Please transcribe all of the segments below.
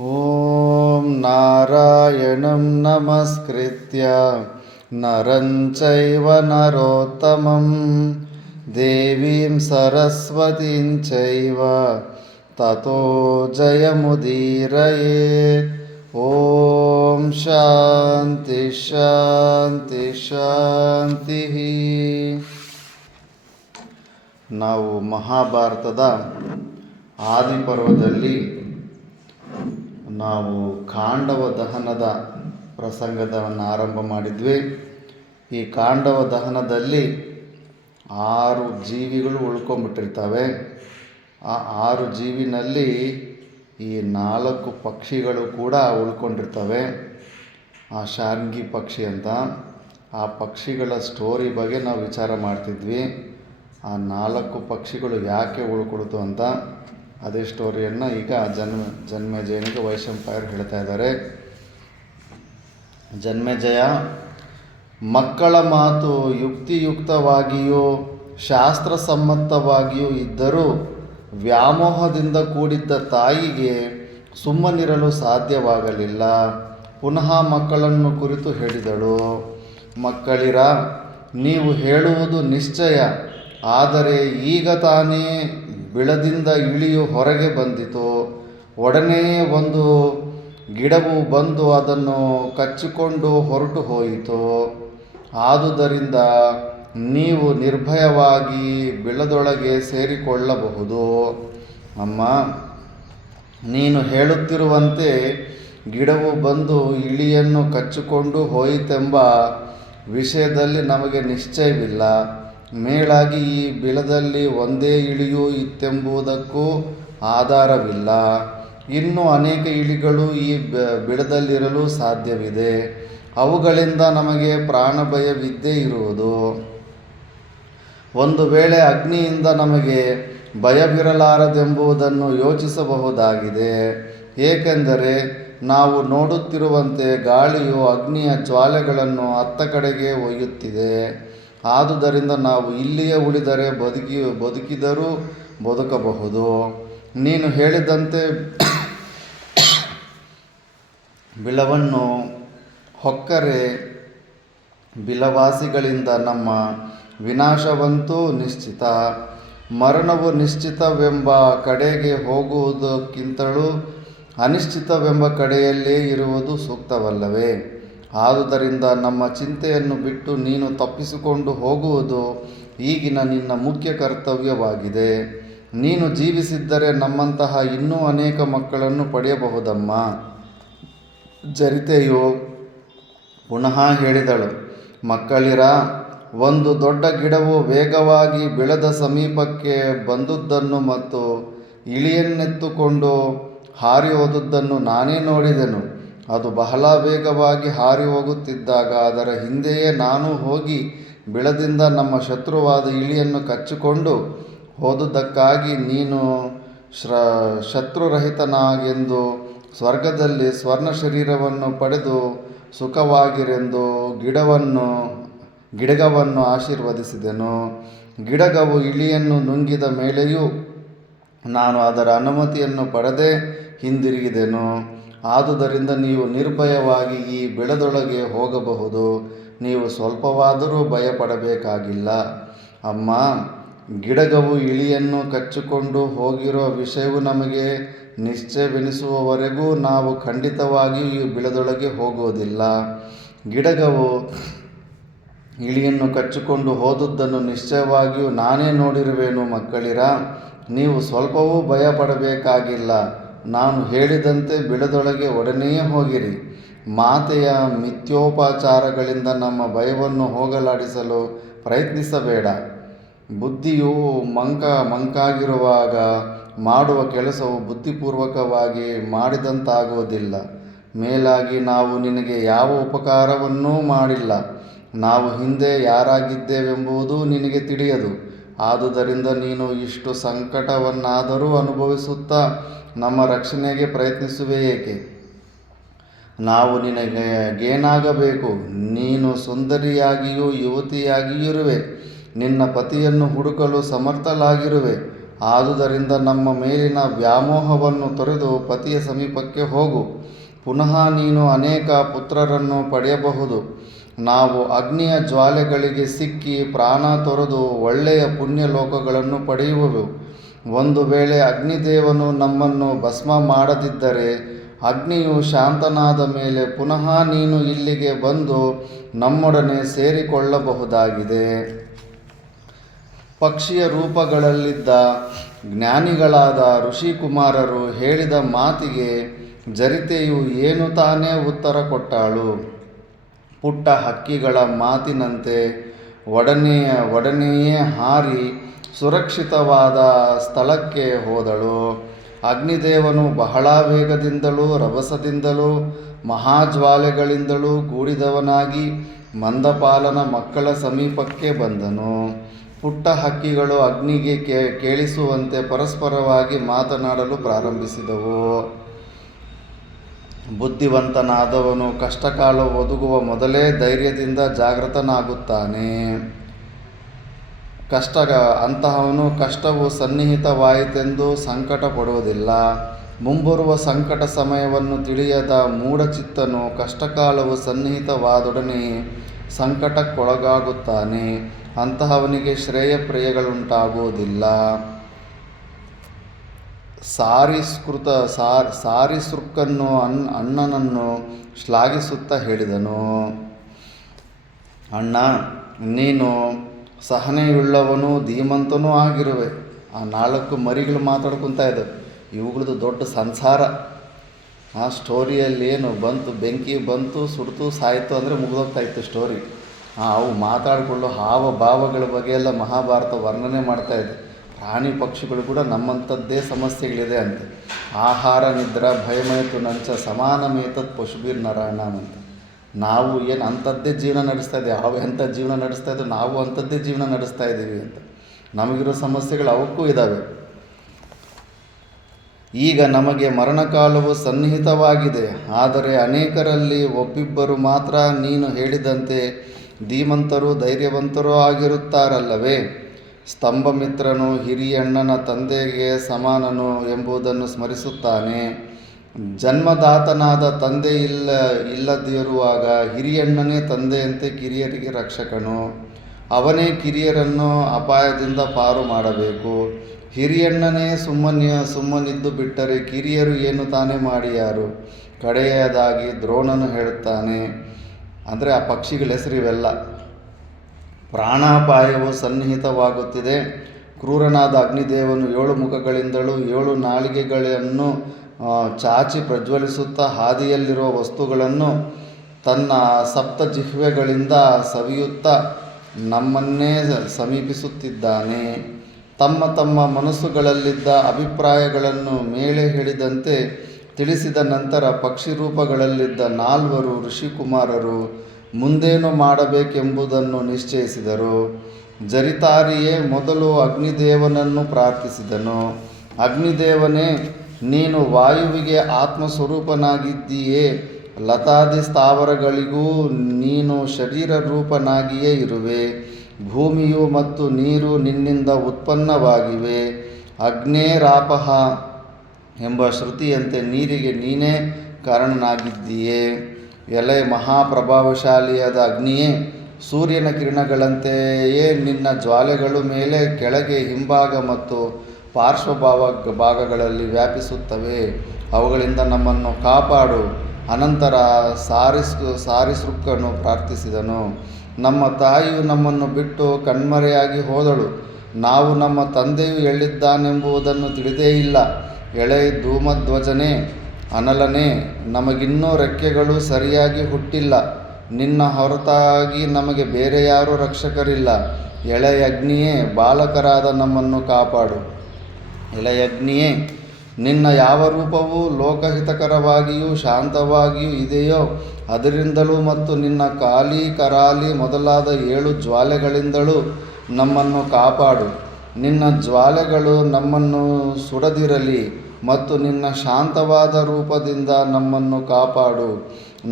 ಓಂ ನಾರಾಯಣಂ ನಮಸ್ಕೃತ್ಯ ನರಂ ಚೈವ ನರೋತ್ತಮಂ ದೇವೀಂ ಸರಸ್ವತೀಂ ಚೈವ ತತೋ ಜಯಮುದೀರಯೇತ್. ಓಂ ಶಾಂತಿ ಶಾಂತಿ ಶಾಂತಿ. ನಾವು ಮಹಾಭಾರತದ ಆದಿಪರ್ವದಲ್ಲಿ ನಾವು ಕಾಂಡವ ದಹನದ ಪ್ರಸಂಗವನ್ನು ಆರಂಭ ಮಾಡಿದ್ವಿ. ಈ ಕಾಂಡವ ದಹನದಲ್ಲಿ 6 ಜೀವಿಗಳು ಉಳ್ಕೊಂಡ್ಬಿಟ್ಟಿರ್ತವೆ. ಆ 6 ಜೀವಿನಲ್ಲಿ ಈ 4 ಪಕ್ಷಿಗಳು ಕೂಡ ಉಳ್ಕೊಂಡಿರ್ತವೆ. ಆ ಶಾರ್ಂಗಿ ಪಕ್ಷಿ ಅಂತ, ಆ ಪಕ್ಷಿಗಳ ಸ್ಟೋರಿ ಬಗ್ಗೆ ನಾವು ವಿಚಾರ ಮಾಡ್ತಿದ್ವಿ. ಆ 4 ಪಕ್ಷಿಗಳು ಯಾಕೆ ಉಳ್ಕೊಳ್ತು ಅಂತ ಅದೇ ಸ್ಟೋರಿಯನ್ನು ಈಗ ಜನ್ಮೇಜಯನಿಗೆ ವೈಶಂಪಾಯರು ಹೇಳ್ತಾ ಇದ್ದಾರೆ. ಜನ್ಮೇಜಯ, ಮಕ್ಕಳ ಮಾತು ಯುಕ್ತಿಯುಕ್ತವಾಗಿಯೂ ಶಾಸ್ತ್ರಸಮ್ಮತವಾಗಿಯೂ ಇದ್ದರೂ ವ್ಯಾಮೋಹದಿಂದ ಕೂಡಿದ್ದ ತಾಯಿಗೆ ಸುಮ್ಮನಿರಲು ಸಾಧ್ಯವಾಗಲಿಲ್ಲ. ಪುನಃ ಮಕ್ಕಳನ್ನು ಕುರಿತು ಹೇಳಿದಳು. ಮಕ್ಕಳಿರ, ನೀವು ಹೇಳುವುದು ನಿಶ್ಚಯ. ಆದರೆ ಈಗ ತಾನೇ ಬಿಳದಿಂದ ಇಳಿಯು ಹೊರಗೆ ಬಂದಿತು. ಒಡನೆಯೇ ಒಂದು ಗಿಡವು ಬಂದು ಅದನ್ನು ಕಚ್ಚಿಕೊಂಡು ಹೊರಟು ಹೋಯಿತು. ಆದುದರಿಂದ ನೀವು ನಿರ್ಭಯವಾಗಿ ಬಿಳದೊಳಗೆ ಸೇರಿಕೊಳ್ಳಬಹುದು. ಅಮ್ಮ, ನೀನು ಹೇಳುತ್ತಿರುವಂತೆ ಗಿಡವು ಬಂದು ಇಳಿಯನ್ನು ಕಚ್ಚಿಕೊಂಡು ಹೋಯಿತೆಂಬ ವಿಷಯದಲ್ಲಿ ನಮಗೆ ನಿಶ್ಚಯವಿಲ್ಲ. ಮೇಲಾಗಿ ಈ ಬಿಳದಲ್ಲಿ ಒಂದೇ ಇಳಿಯೂ ಇತ್ತೆಂಬುದಕ್ಕೂ ಆಧಾರವಿಲ್ಲ. ಇನ್ನೂ ಅನೇಕ ಇಲಿಗಳು ಈ ಬಿಳದಲ್ಲಿರಲು ಸಾಧ್ಯವಿದೆ. ಅವುಗಳಿಂದ ನಮಗೆ ಪ್ರಾಣಭಯವಿದ್ದೇ ಇರುವುದು. ಒಂದು ವೇಳೆ ಅಗ್ನಿಯಿಂದ ನಮಗೆ ಭಯವಿರಲಾರದೆಂಬುದನ್ನು ಯೋಚಿಸಬಹುದಾಗಿದೆ. ಏಕೆಂದರೆ ನಾವು ನೋಡುತ್ತಿರುವಂತೆ ಗಾಳಿಯು ಅಗ್ನಿಯ ಜ್ವಾಲೆಗಳನ್ನು ಅತ್ತ ಕಡೆಗೆ ಒಯ್ಯುತ್ತಿದೆ. ಆದುದರಿಂದ ನಾವು ಇಲ್ಲಿಯೇ ಉಳಿದರೆ ಬದುಕಿದರೂ ಬದುಕಬಹುದು. ನೀನು ಹೇಳಿದಂತೆ ಬಿಳವನ್ನು ಹೊಕ್ಕರೆ ಬಿಲವಾಸಿಗಳಿಂದ ನಮ್ಮ ವಿನಾಶವಂತೂ ನಿಶ್ಚಿತ. ಮರಣವು ನಿಶ್ಚಿತವೆಂಬ ಕಡೆಗೆ ಹೋಗುವುದಕ್ಕಿಂತಲೂ ಅನಿಶ್ಚಿತವೆಂಬ ಕಡೆಯಲ್ಲೇ ಇರುವುದು ಸೂಕ್ತವಲ್ಲವೇ? ಆದುದರಿಂದ ನಮ್ಮ ಚಿಂತೆಯನ್ನು ಬಿಟ್ಟು ನೀನು ತಪ್ಪಿಸಿಕೊಂಡು ಹೋಗುವುದು ಈಗಿನ ನಿನ್ನ ಮುಖ್ಯ ಕರ್ತವ್ಯವಾಗಿದೆ. ನೀನು ಜೀವಿಸಿದ್ದರೆ ನಮ್ಮಂತಹ ಇನ್ನೂ ಅನೇಕ ಮಕ್ಕಳನ್ನು ಪಡೆಯಬಹುದಮ್ಮ. ಜರಿತೆಯು ಪುನಃ ಹೇಳಿದಳು. ಮಕ್ಕಳಿರ, ಒಂದು ದೊಡ್ಡ ಗಿಡವು ವೇಗವಾಗಿ ಬಿಳದ ಸಮೀಪಕ್ಕೆ ಬಂದುದನ್ನು ಮತ್ತು ಇಳಿಯನ್ನೆತ್ತುಕೊಂಡು ಹಾರಿ ಹೋದುದನ್ನು ನಾನೇ ನೋಡಿದೆನು. ಅದು ಬಹಳ ವೇಗವಾಗಿ ಹಾರಿ ಹೋಗುತ್ತಿದ್ದಾಗ ಅದರ ಹಿಂದೆಯೇ ನಾನು ಹೋಗಿ ಬಿಳದಿಂದ ನಮ್ಮ ಶತ್ರುವಾದ ಇಲಿಯನ್ನು ಕಚ್ಚಿಕೊಂಡು ಹೋದುದಕ್ಕಾಗಿ ನೀನು ಶತ್ರುರಹಿತನಾಗೆಂದು ಸ್ವರ್ಗದಲ್ಲಿ ಸ್ವರ್ಣ ಶರೀರವನ್ನು ಪಡೆದು ಸುಖವಾಗಿರೆಂದು ಗಿಡಗವನ್ನು ಆಶೀರ್ವದಿಸಿದೆನು. ಗಿಡಗವು ಇಲಿಯನ್ನು ನುಂಗಿದ ಮೇಲೆಯೂ ನಾನು ಅದರ ಅನುಮತಿಯನ್ನು ಪಡೆದೇ ಹಿಂದಿರುಗಿದೆನು. ಆದುದರಿಂದ ನೀವು ನಿರ್ಭಯವಾಗಿ ಈ ಬಿಳದೊಳಗೆ ಹೋಗಬಹುದು. ನೀವು ಸ್ವಲ್ಪವಾದರೂ ಭಯಪಡಬೇಕಾಗಿಲ್ಲ. ಅಮ್ಮ, ಗಿಡಗವು ಇಲಿಯನ್ನು ಕಚ್ಚಿಕೊಂಡು ಹೋಗಿರೋ ವಿಷಯವು ನಮಗೆ ನಿಶ್ಚಯವೆನಿಸುವವರೆಗೂ ನಾವು ಖಂಡಿತವಾಗಿಯೂ ಈ ಬಿಳದೊಳಗೆ ಹೋಗುವುದಿಲ್ಲ. ಗಿಡಗವು ಇಲಿಯನ್ನು ಕಚ್ಚಿಕೊಂಡು ಹೋದುದನ್ನು ನಿಶ್ಚಯವಾಗಿಯೂ ನಾನೇ ನೋಡಿರುವೆನು. ಮಕ್ಕಳಿರ, ನೀವು ಸ್ವಲ್ಪವೂ ಭಯಪಡಬೇಕಾಗಿಲ್ಲ. ನಾನು ಹೇಳಿದಂತೆ ಬಿಳದೊಳಗೆ ಒಡನೆಯೇ ಹೋಗಿರಿ. ಮಾತೆಯ ಮಿಥ್ಯೋಪಚಾರಗಳಿಂದ ನಮ್ಮ ಭಯವನ್ನು ಹೋಗಲಾಡಿಸಲು ಪ್ರಯತ್ನಿಸಬೇಡ. ಬುದ್ಧಿಯು ಮಂಕಾಗಿರುವಾಗ ಮಾಡುವ ಕೆಲಸವು ಬುದ್ಧಿಪೂರ್ವಕವಾಗಿ ಮಾಡಿದಂತಾಗುವುದಿಲ್ಲ. ಮೇಲಾಗಿ ನಾವು ನಿನಗೆ ಯಾವ ಉಪಕಾರವನ್ನೂ ಮಾಡಿಲ್ಲ. ನಾವು ಹಿಂದೆ ಯಾರಾಗಿದ್ದೇವೆಂಬುದು ನಿನಗೆ ತಿಳಿಯದು. ಆದುದರಿಂದ ನೀನು ಇಷ್ಟು ಸಂಕಟವನ್ನಾದರೂ ಅನುಭವಿಸುತ್ತಾ ನಮ್ಮ ರಕ್ಷಣೆಗೆ ಪ್ರಯತ್ನಿಸುವೆ ಏಕೆ? ನಾವು ನಿನಗೇನಾಗಬೇಕು? ನೀನು ಸುಂದರಿಯಾಗಿಯೂ ಯುವತಿಯಾಗಿಯೂ ಇರುವೆ. ನಿನ್ನ ಪತಿಯನ್ನು ಹುಡುಕಲು ಸಮರ್ಥಲಾಗಿರುವೆ. ಆದುದರಿಂದ ನಮ್ಮ ಮೇಲಿನ ವ್ಯಾಮೋಹವನ್ನು ತೊರೆದು ಪತಿಯ ಸಮೀಪಕ್ಕೆ ಹೋಗು. ಪುನಃ ನೀನು ಅನೇಕ ಪುತ್ರರನ್ನು ಪಡೆಯಬಹುದು. ನಾವು ಅಗ್ನಿಯ ಜ್ವಾಲೆಗಳಿಗೆ ಸಿಕ್ಕಿ ಪ್ರಾಣ ತೊರೆದು ಒಳ್ಳೆಯ ಪುಣ್ಯಲೋಕಗಳನ್ನು ಪಡೆಯುವೆವು. ಒಂದು ವೇಳೆ ಅಗ್ನಿದೇವನು ನಮ್ಮನ್ನು ಭಸ್ಮ ಮಾಡದಿದ್ದರೆ, ಅಗ್ನಿಯು ಶಾಂತನಾದ ಮೇಲೆ ಪುನಃ ನೀನು ಇಲ್ಲಿಗೆ ಬಂದು ನಮ್ಮೊಡನೆ ಸೇರಿಕೊಳ್ಳಬಹುದಾಗಿದೆ. ಪಕ್ಷಿಯ ರೂಪಗಳಲ್ಲಿದ್ದ ಜ್ಞಾನಿಗಳಾದ ಋಷಿಕುಮಾರರು ಹೇಳಿದ ಮಾತಿಗೆ ಜರಿತೆಯು ಏನು ತಾನೇ ಉತ್ತರ ಕೊಟ್ಟಳು. ಪುಟ್ಟ ಹಕ್ಕಿಗಳ ಮಾತಿನಂತೆ ಒಡನೆಯೇ ಹಾರಿ ಸುರಕ್ಷಿತವಾದ ಸ್ಥಳಕ್ಕೆ ಹೋದಳು. ಅಗ್ನಿದೇವನು ಬಹಳ ವೇಗದಿಂದಲೂ ರಭಸದಿಂದಲೂ ಮಹಾಜ್ವಾಲೆಗಳಿಂದಲೂ ಕೂಡಿದವನಾಗಿ ಮಂದಪಾಲನ ಮಕ್ಕಳ ಸಮೀಪಕ್ಕೆ ಬಂದನು. ಪುಟ್ಟ ಹಕ್ಕಿಗಳು ಅಗ್ನಿಗೆ ಕೇಳಿಸುವಂತೆ ಪರಸ್ಪರವಾಗಿ ಮಾತನಾಡಲು ಪ್ರಾರಂಭಿಸಿದವು. ಬುದ್ಧಿವಂತನಾದವನು ಕಷ್ಟಕಾಲ ಒದಗುವ ಮೊದಲೇ ಧೈರ್ಯದಿಂದ ಜಾಗೃತನಾಗುತ್ತಾನೆ. ಅಂತಹವನು ಕಷ್ಟವು ಸನ್ನಿಹಿತವಾಯಿತೆಂದು ಸಂಕಟ ಪಡುವುದಿಲ್ಲ. ಮುಂಬರುವ ಸಂಕಟ ಸಮಯವನ್ನು ತಿಳಿಯದ ಮೂಢಚಿತ್ತನು ಕಷ್ಟಕಾಲವು ಸನ್ನಿಹಿತವಾದೊಡನೆ ಸಂಕಟಕ್ಕೊಳಗಾಗುತ್ತಾನೆ. ಅಂತಹವನಿಗೆ ಶ್ರೇಯಪ್ರಿಯಗಳುಂಟಾಗುವುದಿಲ್ಲ. ಸಾರಿಸೃಕ್ಕನು ಅಣ್ಣನನ್ನು ಶ್ಲಾಘಿಸುತ್ತಾ ಹೇಳಿದನು, ಅಣ್ಣ, ನೀನು ಸಹನೆಯುಳ್ಳವನೂ ಧೀಮಂತನೂ ಆಗಿರುವೆ. ಆ 4 ಮರಿಗಳು ಮಾತಾಡ್ಕೊತಾ ಇದ್ದವು. ಇವುಗಳದ್ದು ದೊಡ್ಡ ಸಂಸಾರ. ಆ ಸ್ಟೋರಿಯಲ್ಲಿ ಏನು ಬಂತು, ಬೆಂಕಿ ಬಂತು, ಸುಡ್ತು, ಸಾಯಿತು ಅಂದರೆ ಮುಗಿದೋಗ್ತಾಯಿತ್ತು ಸ್ಟೋರಿ. ಅವು ಮಾತಾಡಿಕೊಳ್ಳೋ ಹಾವ ಭಾವಗಳ ಬಗ್ಗೆ ಎಲ್ಲ ಮಹಾಭಾರತ ವರ್ಣನೆ ಮಾಡ್ತಾಯಿದೆ. ಪ್ರಾಣಿ ಪಕ್ಷಿಗಳು ಕೂಡ ನಮ್ಮಂಥದ್ದೇ ಸಮಸ್ಯೆಗಳಿದೆ ಅಂತ. ಆಹಾರ ನಿದ್ರಾ ಭಯಮಯತು ನಂಚ ಸಮಾನಮೇತತ್ ಪಶುಬೀರ್ ನರಾಣಂ ಅಂತ. ನಾವು ಏನು ಅಂಥದ್ದೇ ಜೀವನ ನಡೆಸ್ತಾ ಇದ್ದೀವಿ, ಅವು ಎಂಥ ಜೀವನ ನಡೆಸ್ತಾ ಇದ್ದೀವಿ, ನಾವು ಅಂಥದ್ದೇ ಜೀವನ ನಡೆಸ್ತಾ ಇದ್ದೀವಿ ಅಂತ. ನಮಗಿರೋ ಸಮಸ್ಯೆಗಳು ಅವಕ್ಕೂ ಇದ್ದಾವೆ. ಈಗ ನಮಗೆ ಮರಣಕಾಲವು ಸನ್ನಿಹಿತವಾಗಿದೆ. ಆದರೆ ಅನೇಕರಲ್ಲಿ ಒಬ್ಬಿಬ್ಬರು ಮಾತ್ರ ನೀನು ಹೇಳಿದಂತೆ ಧೀಮಂತರೂ ಧೈರ್ಯವಂತರೂ ಆಗಿರುತ್ತಾರಲ್ಲವೇ. ಸ್ತಂಭಮಿತ್ರನು ಹಿರಿಯಣ್ಣನ ತಂದೆಗೆ ಸಮಾನನು ಎಂಬುದನ್ನು ಸ್ಮರಿಸುತ್ತಾನೆ. ಜನ್ಮದಾತನಾದ ತಂದೆ ಇಲ್ಲದಿರುವಾಗ ಹಿರಿಯಣ್ಣನೇ ತಂದೆಯಂತೆ ಕಿರಿಯರಿಗೆ ರಕ್ಷಕನು. ಅವನೇ ಕಿರಿಯರನ್ನು ಅಪಾಯದಿಂದ ಪಾರು ಮಾಡಬೇಕು. ಹಿರಿಯಣ್ಣನೇ ಸುಮ್ಮನಿದ್ದು ಬಿಟ್ಟರೆ ಕಿರಿಯರು ಏನು ತಾನೇ ಮಾಡಿಯಾರು. ಕಡೆಯದಾಗಿ ದ್ರೋಣನು ಹೇಳುತ್ತಾನೆ, ಅಂದರೆ ಆ ಪಕ್ಷಿಗಳ ಹೆಸರು ಇವೆಲ್ಲ. ಪ್ರಾಣಾಪಾಯವು ಸನ್ನಿಹಿತವಾಗುತ್ತಿದೆ. ಕ್ರೂರನಾದ ಅಗ್ನಿದೇವನು 7 ಮುಖಗಳಿಂದಲೂ 7 ನಾಲಿಗೆಗಳನ್ನು ಚಾಚಿ ಪ್ರಜ್ವಲಿಸುತ್ತಾ ಹಾದಿಯಲ್ಲಿರುವ ವಸ್ತುಗಳನ್ನು ತನ್ನ 7 ಜಿಹ್ವೆಗಳಿಂದ ಸವಿಯುತ್ತಾ ನಮ್ಮನ್ನೇ ಸಮೀಪಿಸುತ್ತಿದ್ದಾನೆ. ತಮ್ಮ ಮನಸ್ಸುಗಳಲ್ಲಿದ್ದ ಅಭಿಪ್ರಾಯಗಳನ್ನು ಮೇಲೆ ಹೇಳಿದಂತೆ ತಿಳಿಸಿದ ನಂತರ ಪಕ್ಷಿ ರೂಪಗಳಲ್ಲಿದ್ದ 4 ಋಷಿಕುಮಾರರು ಮುಂದೇನು ಮಾಡಬೇಕೆಂಬುದನ್ನು ನಿಶ್ಚಯಿಸಿದರು. ಜರಿತಾರಿಯೇ ಮೊದಲು ಅಗ್ನಿದೇವನನ್ನು ಪ್ರಾರ್ಥಿಸಿದನು. ಅಗ್ನಿದೇವನೇ, ನೀನು ವಾಯುವಿಗೆ ಆತ್ಮಸ್ವರೂಪನಾಗಿದ್ದೀಯೇ. ಲತಾದಿ ಸ್ಥಾವರಗಳಿಗೂ ನೀನು ಶರೀರ ರೂಪನಾಗಿಯೇ ಇರುವೆ. ಭೂಮಿಯು ಮತ್ತು ನೀರು ನಿನ್ನಿಂದ ಉತ್ಪನ್ನವಾಗಿವೆ. ಅಗ್ನೇರಾಪಃ ಎಂಬ ಶ್ರುತಿಯಂತೆ ನೀರಿಗೆ ನೀನೇ ಕಾರಣನಾಗಿದ್ದೀಯೇ. ಎಲೆ ಮಹಾಪ್ರಭಾವಶಾಲಿಯಾದ ಅಗ್ನಿಯೇ, ಸೂರ್ಯನ ಕಿರಣಗಳಂತೆಯೇ ನಿನ್ನ ಜ್ವಾಲೆಗಳು ಮೇಲೆ ಕೆಳಗೆ ಹಿಂಭಾಗ ಮತ್ತು ಭಾಗಗಳಲ್ಲಿ ವ್ಯಾಪಿಸುತ್ತವೆ. ಅವುಗಳಿಂದ ನಮ್ಮನ್ನು ಕಾಪಾಡು. ಅನಂತರ ಸಾರಿಸೃಕ್ಕನು ಪ್ರಾರ್ಥಿಸಿದನು, ನಮ್ಮ ತಾಯಿಯು ನಮ್ಮನ್ನು ಬಿಟ್ಟು ಕಣ್ಮರೆಯಾಗಿ ಹೋದಳು. ನಾವು ನಮ್ಮ ತಂದೆಯು ಎಲ್ಲಿದ್ದಾನೆಂಬುದನ್ನು ತಿಳಿದೇ ಇಲ್ಲ. ಎಳೆ ಧೂಮಧ್ವಜನೇ, ಅನಲನೇ, ನಮಗಿನ್ನೂ ರೆಕ್ಕೆಗಳು ಸರಿಯಾಗಿ ಹುಟ್ಟಿಲ್ಲ. ನಿನ್ನ ಹೊರತಾಗಿ ನಮಗೆ ಬೇರೆ ಯಾರೂ ರಕ್ಷಕರಿಲ್ಲ. ಎಳೆಯಗ್ನಿಯೇ, ಬಾಲಕರಾದ ನಮ್ಮನ್ನು ಕಾಪಾಡು. ಎಳೆಯಗ್ನಿಯೇ, ನಿನ್ನ ಯಾವ ರೂಪವು ಲೋಕಹಿತಕರವಾಗಿಯೂ ಶಾಂತವಾಗಿಯೂ ಇದೆಯೋ ಅದರಿಂದಲೂ ಮತ್ತು ನಿನ್ನ ಕಾಲಿ ಕರಾಲಿ ಮೊದಲಾದ 7 ಜ್ವಾಲೆಗಳಿಂದಲೂ ನಮ್ಮನ್ನು ಕಾಪಾಡು. ನಿನ್ನ ಜ್ವಾಲೆಗಳು ನಮ್ಮನ್ನು ಸುಡದಿರಲಿ ಮತ್ತು ನಿನ್ನ ಶಾಂತವಾದ ರೂಪದಿಂದ ನಮ್ಮನ್ನು ಕಾಪಾಡು.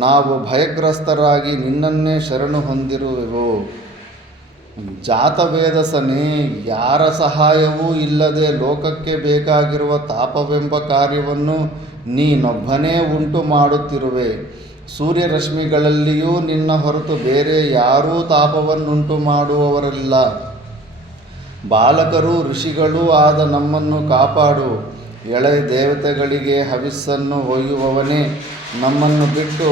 ನಾವು ಭಯಗ್ರಸ್ತರಾಗಿ ನಿನ್ನನ್ನೇ ಶರಣು ಹೊಂದಿರುವೆವು. ಜಾತವೇದಸನೇ, ಯಾರ ಸಹಾಯವೂ ಇಲ್ಲದೆ ಲೋಕಕ್ಕೆ ಬೇಕಾಗಿರುವ ತಾಪವೆಂಬ ಕಾರ್ಯವನ್ನು ನೀನೊಬ್ಬನೇ ಉಂಟು ಮಾಡುತ್ತಿರುವೆ. ಸೂರ್ಯರಶ್ಮಿಗಳಲ್ಲಿಯೂ ನಿನ್ನ ಹೊರತು ಬೇರೆ ಯಾರೂ ತಾಪವನ್ನುಂಟು ಮಾಡುವವರಿಲ್ಲ. ಬಾಲಕರೂ ಋಷಿಗಳೂ ಆದ ನಮ್ಮನ್ನು ಕಾಪಾಡು. ಎಳೆ ದೇವತೆಗಳಿಗೆ ಹವಿಸ್ಸನ್ನು ಒಯ್ಯುವವನೇ, ನಮ್ಮನ್ನು ಬಿಟ್ಟು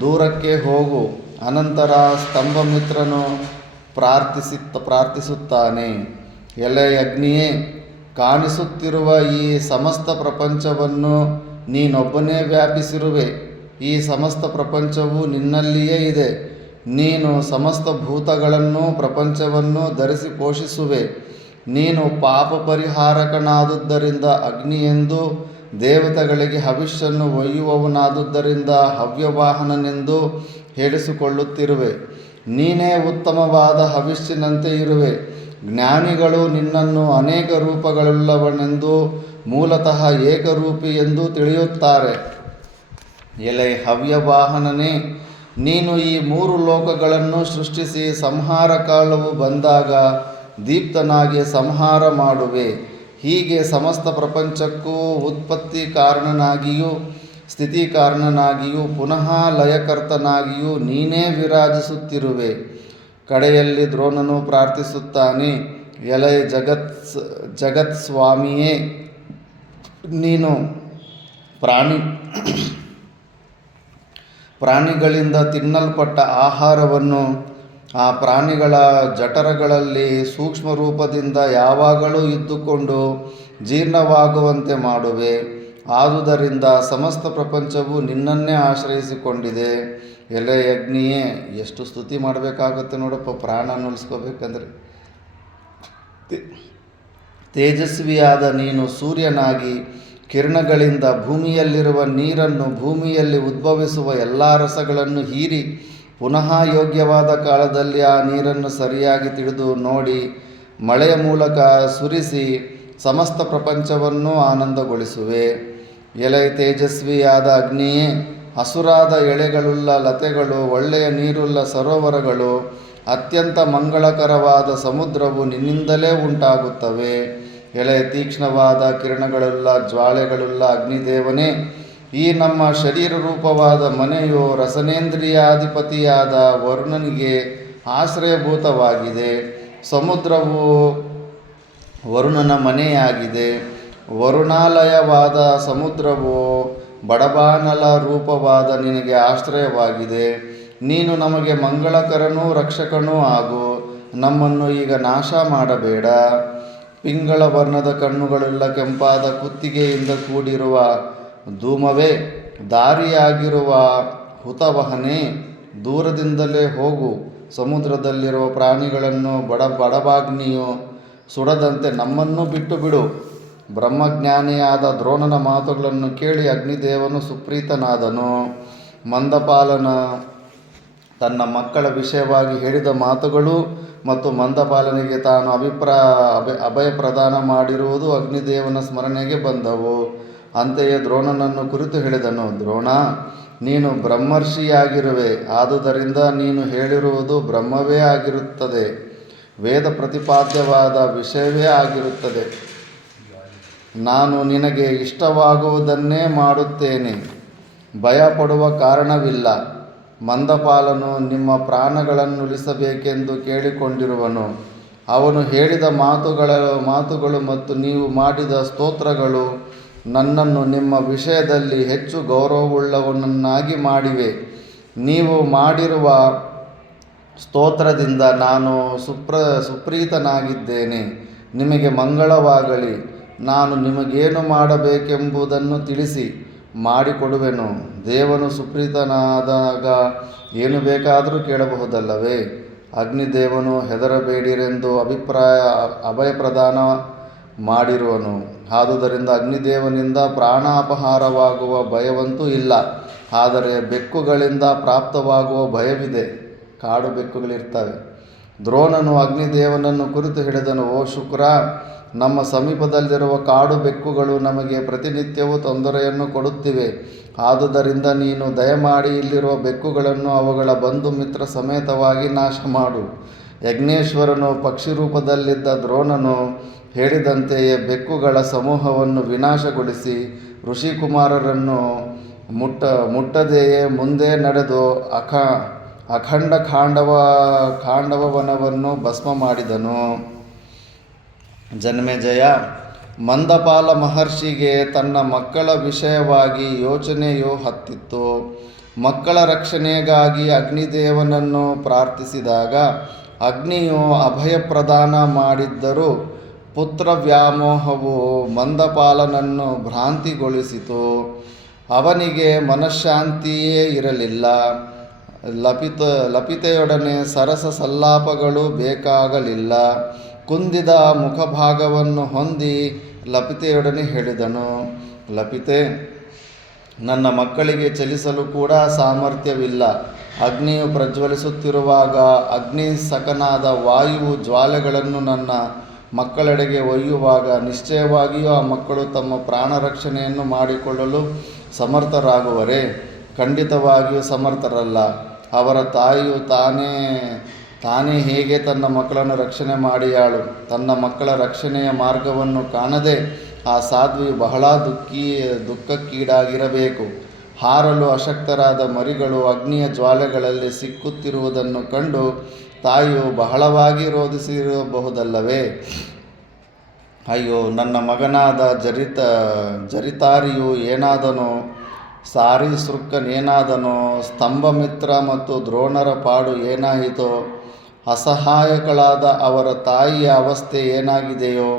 ದೂರಕ್ಕೆ ಹೋಗು. ಅನಂತರ ಸ್ತಂಭಮಿತ್ರನು ಪ್ರಾರ್ಥಿಸುತ್ತಾನೆ. ಎಲೆ ಅಗ್ನಿಯೇ, ಕಾಣಿಸುತ್ತಿರುವ ಈ ಸಮಸ್ತ ಪ್ರಪಂಚವನ್ನು ನೀನೊಬ್ಬನೇ ವ್ಯಾಪಿಸಿರುವೆ. ಈ ಸಮಸ್ತ ಪ್ರಪಂಚವು ನಿನ್ನಲ್ಲಿಯೇ ಇದೆ. ನೀನು ಸಮಸ್ತ ಭೂತಗಳನ್ನು ಪ್ರಪಂಚವನ್ನು ಧರಿಸಿ ಪೋಷಿಸುವೆ. ನೀನು ಪಾಪ ಪರಿಹಾರಕನಾದುದರಿಂದ ಅಗ್ನಿಯೆಂದು, ದೇವತೆಗಳಿಗೆ ಹವಿಷ್ಯನ್ನು ಒಯ್ಯುವವನಾದುದರಿಂದ ಹವ್ಯವಾಹನನೆಂದು ಹೇಳಿಸಿಕೊಳ್ಳುತ್ತಿರುವೆ. ನೀನೇ ಉತ್ತಮವಾದ ಹವಿಷ್ಯನಂತೆ ಇರುವೆ. ಜ್ಞಾನಿಗಳು ನಿನ್ನನ್ನು ಅನೇಕ ರೂಪಗಳುಳ್ಳವನೆಂದು, ಮೂಲತಃ ಏಕರೂಪಿ ಎಂದು ತಿಳಿಯುತ್ತಾರೆ. ಎಲೆ ಹವ್ಯವಾಹನನೇ, ನೀನು ಈ 3 ಲೋಕಗಳನ್ನು ಸೃಷ್ಟಿಸಿ ಸಂಹಾರ ಕಾಲವು ಬಂದಾಗ ದೀಪ್ತನಾಗಿ ಸಂಹಾರ ಮಾಡುವೆ. ಹೀಗೆ ಸಮಸ್ತ ಪ್ರಪಂಚಕ್ಕೂ ಉತ್ಪತ್ತಿ ಕಾರಣನಾಗಿಯೂ ಸ್ಥಿತಿ ಕಾರಣನಾಗಿಯೂ ಪುನಃ ಲಯಕರ್ತನಾಗಿಯೂ ನೀನೇ ವಿರಾಜಿಸುತ್ತಿರುವೆ. ಕಡೆಯಲ್ಲಿ ದ್ರೋಣನು ಪ್ರಾರ್ಥಿಸುತ್ತಾನೆ. ಎಲೆ ಜಗತ್ಸ್ವಾಮಿಯೇ, ನೀನು ಪ್ರಾಣಿಗಳಿಂದ ತಿನ್ನಲ್ಪಟ್ಟ ಆಹಾರವನ್ನು ಆ ಪ್ರಾಣಿಗಳ ಜಠರಗಳಲ್ಲಿ ಸೂಕ್ಷ್ಮ ರೂಪದಿಂದ ಯಾವಾಗಲೂ ಇದ್ದುಕೊಂಡು ಜೀರ್ಣವಾಗುವಂತೆ ಮಾಡುವೆ. ಆದುದರಿಂದ ಸಮಸ್ತ ಪ್ರಪಂಚವು ನಿನ್ನನ್ನೇ ಆಶ್ರಯಿಸಿಕೊಂಡಿದೆ. ಎಲೆ ಅಗ್ನಿಯೇ, ಎಷ್ಟು ಸ್ತುತಿ ಮಾಡಬೇಕಾಗುತ್ತೆ ನೋಡಪ್ಪ ಪ್ರಾಣ ಉಳಿಸ್ಕೋಬೇಕಂದ್ರೆ. ತೇಜಸ್ವಿಯಾದ ನೀನು ಸೂರ್ಯನಾಗಿ ಕಿರಣಗಳಿಂದ ಭೂಮಿಯಲ್ಲಿರುವ ನೀರನ್ನು, ಭೂಮಿಯಲ್ಲಿ ಉದ್ಭವಿಸುವ ಎಲ್ಲ ರಸಗಳನ್ನು ಹೀರಿ ಪುನಃ ಯೋಗ್ಯವಾದ ಕಾಲದಲ್ಲಿ ಆ ನೀರನ್ನು ಸರಿಯಾಗಿ ತಿಳಿದು ನೋಡಿ ಮಳೆಯ ಮೂಲಕ ಸುರಿಸಿ ಸಮಸ್ತ ಪ್ರಪಂಚವನ್ನು ಆನಂದಗೊಳಿಸುವೆ. ಎಲೆ ತೇಜಸ್ವಿಯಾದ ಅಗ್ನಿಯೇ, ಹಸುರಾದ ಎಳೆಗಳುಳ್ಳ ಲತೆಗಳು, ಒಳ್ಳೆಯ ನೀರುಳ್ಳ ಸರೋವರಗಳು, ಅತ್ಯಂತ ಮಂಗಳಕರವಾದ ಸಮುದ್ರವು ನಿನ್ನಿಂದಲೇ ಉಂಟಾಗುತ್ತವೆ. ಎಲೆ ತೀಕ್ಷ್ಣವಾದ ಕಿರಣಗಳುಳ್ಳ ಜ್ವಾಲೆಗಳುಳ್ಳ ಅಗ್ನಿದೇವನೇ, ಈ ನಮ್ಮ ಶರೀರ ರೂಪವಾದ ಮನೆಯು ರಸನೇಂದ್ರಿಯಾಧಿಪತಿಯಾದ ವರುಣನಿಗೆ ಆಶ್ರಯಭೂತವಾಗಿದೆ. ಸಮುದ್ರವು ವರುಣನ ಮನೆಯಾಗಿದೆ. ವರುಣಾಲಯವಾದ ಸಮುದ್ರವು ಬಡಬಾನಲ ರೂಪವಾದ ನಿನಗೆ ಆಶ್ರಯವಾಗಿದೆ. ನೀನು ನಮಗೆ ಮಂಗಳಕರನೂ ರಕ್ಷಕನೂ ಆಗು. ನಮ್ಮನ್ನು ಈಗ ನಾಶ ಮಾಡಬೇಡ. ಪಿಂಗಳ ವರ್ಣದ ಕಣ್ಣುಗಳುಳ್ಳ ಕೆಂಪಾದ ಕುತ್ತಿಗೆಯಿಂದ ಕೂಡಿರುವ ಧೂಮವೇ, ದಾರಿಯಾಗಿರುವ ಹುತವಹನೇ, ದೂರದಿಂದಲೇ ಹೋಗು. ಸಮುದ್ರದಲ್ಲಿರುವ ಪ್ರಾಣಿಗಳನ್ನು ಬಡಬಾಗ್ನಿಯು ಸುಡದಂತೆ ನಮ್ಮನ್ನು ಬಿಟ್ಟು ಬಿಡು. ಬ್ರಹ್ಮಜ್ಞಾನಿಯಾದ ದ್ರೋಣನ ಮಾತುಗಳನ್ನು ಕೇಳಿ ಅಗ್ನಿದೇವನು ಸುಪ್ರೀತನಾದನು. ಮಂದಪಾಲನ ತನ್ನ ಮಕ್ಕಳ ವಿಷಯವಾಗಿ ಹೇಳಿದ ಮಾತುಗಳು ಮತ್ತು ಮಂದಪಾಲನಿಗೆ ತಾನು ಅಭಯ ಪ್ರದಾನ ಮಾಡಿರುವುದು ಅಗ್ನಿದೇವನ ಸ್ಮರಣೆಗೆ ಬಂದವು. ಅಂತೆಯೇ ದ್ರೋಣನನ್ನು ಕುರಿತು ಹೇಳಿದನು. ದ್ರೋಣ, ನೀನು ಬ್ರಹ್ಮರ್ಷಿಯಾಗಿರುವೆ. ಆದುದರಿಂದ ನೀನು ಹೇಳಿರುವುದು ಬ್ರಹ್ಮವೇ ಆಗಿರುತ್ತದೆ, ವೇದ ಪ್ರತಿಪಾದ್ಯವಾದ ವಿಷಯವೇ ಆಗಿರುತ್ತದೆ. ನಾನು ನಿನಗೆ ಇಷ್ಟವಾಗುವುದನ್ನೇ ಮಾಡುತ್ತೇನೆ, ಭಯಪಡುವ ಕಾರಣವಿಲ್ಲ. ಮಂದಪಾಲನು ನಿಮ್ಮ ಪ್ರಾಣಗಳನ್ನುಳಿಸಬೇಕೆಂದು ಕೇಳಿಕೊಂಡಿರುವನು. ಅವನು ಹೇಳಿದ ಮಾತುಗಳು ಮತ್ತು ನೀವು ಮಾಡಿದ ಸ್ತೋತ್ರಗಳು ನನ್ನನ್ನು ನಿಮ್ಮ ವಿಷಯದಲ್ಲಿ ಹೆಚ್ಚು ಗೌರವವುಳ್ಳವನನ್ನಾಗಿ ಮಾಡಿವೆ. ನೀವು ಮಾಡಿರುವ ಸ್ತೋತ್ರದಿಂದ ನಾನು ಸುಪ್ರೀತನಾಗಿದ್ದೇನೆ. ನಿಮಗೆ ಮಂಗಳವಾಗಲಿ. ನಾನು ನಿಮಗೇನು ಮಾಡಬೇಕೆಂಬುದನ್ನು ತಿಳಿಸಿ ಮಾಡಿಕೊಡುವೆನು. ದೇವನು ಸುಪ್ರೀತನಾದಾಗ ಏನು ಬೇಕಾದರೂ ಕೇಳಬಹುದಲ್ಲವೇ? ಅಗ್ನಿದೇವನು ಹೆದರಬೇಡಿರೆಂದು ಅಭಯ ಪ್ರದಾನ ಮಾಡಿರುವನು. ಆದುದರಿಂದ ಅಗ್ನಿದೇವನಿಂದ ಪ್ರಾಣಾಪಹಾರವಾಗುವ ಭಯವಂತೂ ಇಲ್ಲ. ಆದರೆ ಬೆಕ್ಕುಗಳಿಂದ ಪ್ರಾಪ್ತವಾಗುವ ಭಯವಿದೆ. ಕಾಡು ಬೆಕ್ಕುಗಳಿರ್ತವೆ. ದ್ರೋಣನು ಅಗ್ನಿದೇವನನ್ನು ಕುರಿತು ಹೇಳಿದನು. ಓ ಶುಕ್ರ, ನಮ್ಮ ಸಮೀಪದಲ್ಲಿರುವ ಕಾಡು ಬೆಕ್ಕುಗಳು ನಮಗೆ ಪ್ರತಿನಿತ್ಯವೂ ತೊಂದರೆಯನ್ನು ಕೊಡುತ್ತಿವೆ. ಆದುದರಿಂದ ನೀನು ದಯಮಾಡಿ ಇಲ್ಲಿರುವ ಬೆಕ್ಕುಗಳನ್ನು ಅವುಗಳ ಬಂಧು ಮಿತ್ರ ಸಮೇತವಾಗಿ ನಾಶ ಮಾಡು. ಯಜ್ಞೇಶ್ವರನು ಪಕ್ಷಿ ರೂಪದಲ್ಲಿದ್ದ ದ್ರೋಣನು ಹೇಳಿದಂತೆಯೇ ಬೆಕ್ಕುಗಳ ಸಮೂಹವನ್ನು ವಿನಾಶಗೊಳಿಸಿ ಋಷಿಕುಮಾರರನ್ನು ಮುಟ್ಟದೆಯೇ ಮುಂದೆ ನಡೆದು ಅಖಂಡ ಖಾಂಡವವನವನ್ನು ಭಸ್ಮ ಮಾಡಿದನು. ಜನ್ಮೇಜಯ, ಮಂದಪಾಲ ಮಹರ್ಷಿಗೆ ತನ್ನ ಮಕ್ಕಳ ವಿಷಯವಾಗಿ ಯೋಚನೆಯು ಹತ್ತಿತ್ತು. ಮಕ್ಕಳ ರಕ್ಷಣೆಗಾಗಿ ಅಗ್ನಿದೇವನನ್ನು ಪ್ರಾರ್ಥಿಸಿದಾಗ ಅಗ್ನಿಯು ಅಭಯ ಪ್ರದಾನ ಮಾಡಿದ್ದರೂ ಪುತ್ರ ವ್ಯಾಮೋಹವು ಮಂದಪಾಲನನ್ನು ಭ್ರಾಂತಿಗೊಳಿಸಿತು. ಅವನಿಗೆ ಮನಃಶಾಂತಿಯೇ ಇರಲಿಲ್ಲ. ಲಪಿತೆಯೊಡನೆ ಸರಸ ಸಲ್ಲಾಪಗಳು ಬೇಕಾಗಲಿಲ್ಲ. ಕುಂದಿದ ಮುಖಭಾಗವನ್ನು ಹೊಂದಿ ಲಪಿತೆಯೊಡನೆ ಹೇಳಿದನು, ಲಪಿತೆ, ನನ್ನ ಮಕ್ಕಳಿಗೆ ಚಲಿಸಲು ಕೂಡ ಸಾಮರ್ಥ್ಯವಿಲ್ಲ. ಅಗ್ನಿಯು ಪ್ರಜ್ವಲಿಸುತ್ತಿರುವಾಗ ಅಗ್ನಿಸಕನಾದ ವಾಯುವು ಜ್ವಾಲೆಗಳನ್ನು ನನ್ನ ಮಕ್ಕಳೆಡೆಗೆ ಒಯ್ಯುವಾಗ ನಿಶ್ಚಯವಾಗಿಯೂ ಆ ಮಕ್ಕಳು ತಮ್ಮ ಪ್ರಾಣ ರಕ್ಷಣೆಯನ್ನು ಮಾಡಿಕೊಳ್ಳಲು ಸಮರ್ಥರಾಗುವರೇ? ಖಂಡಿತವಾಗಿಯೂ ಸಮರ್ಥರಲ್ಲ. ಅವರ ತಾಯಿಯು ತಾನೇ ಹೇಗೆ ತನ್ನ ಮಕ್ಕಳನ್ನು ರಕ್ಷಣೆ ಮಾಡಿಯಾಳು? ತನ್ನ ಮಕ್ಕಳ ರಕ್ಷಣೆಯ ಮಾರ್ಗವನ್ನು ಕಾಣದೆ ಆ ಸಾಧ್ವಿಯು ಬಹಳ ದುಃಖಕ್ಕೀಡಾಗಿರಬೇಕು. ಹಾರಲು ಅಶಕ್ತರಾದ ಮರಿಗಳು ಅಗ್ನಿಯ ಜ್ವಾಲೆಗಳಲ್ಲಿ ಸಿಕ್ಕುತ್ತಿರುವುದನ್ನು ಕಂಡು ತಾಯಿಯು ಬಹಳವಾಗಿ ರೋಧಿಸಿರಬಹುದಲ್ಲವೇ? ಅಯ್ಯೋ, ನನ್ನ ಮಗನಾದ ಜರಿತಾರಿಯು ಏನಾದನೋ? ಸಾರೀಸೃಕ್ಕನೇನಾದನೋ? ಸ್ತಂಭಮಿತ್ರ ಮತ್ತು ದ್ರೋಣರ ಪಾಡು ಏನಾಯಿತೋ? ಅಸಹಾಯಕಳಾದ ಅವರ ತಾಯಿಯ ಅವಸ್ಥೆ ಏನಾಗಿದೆಯೋ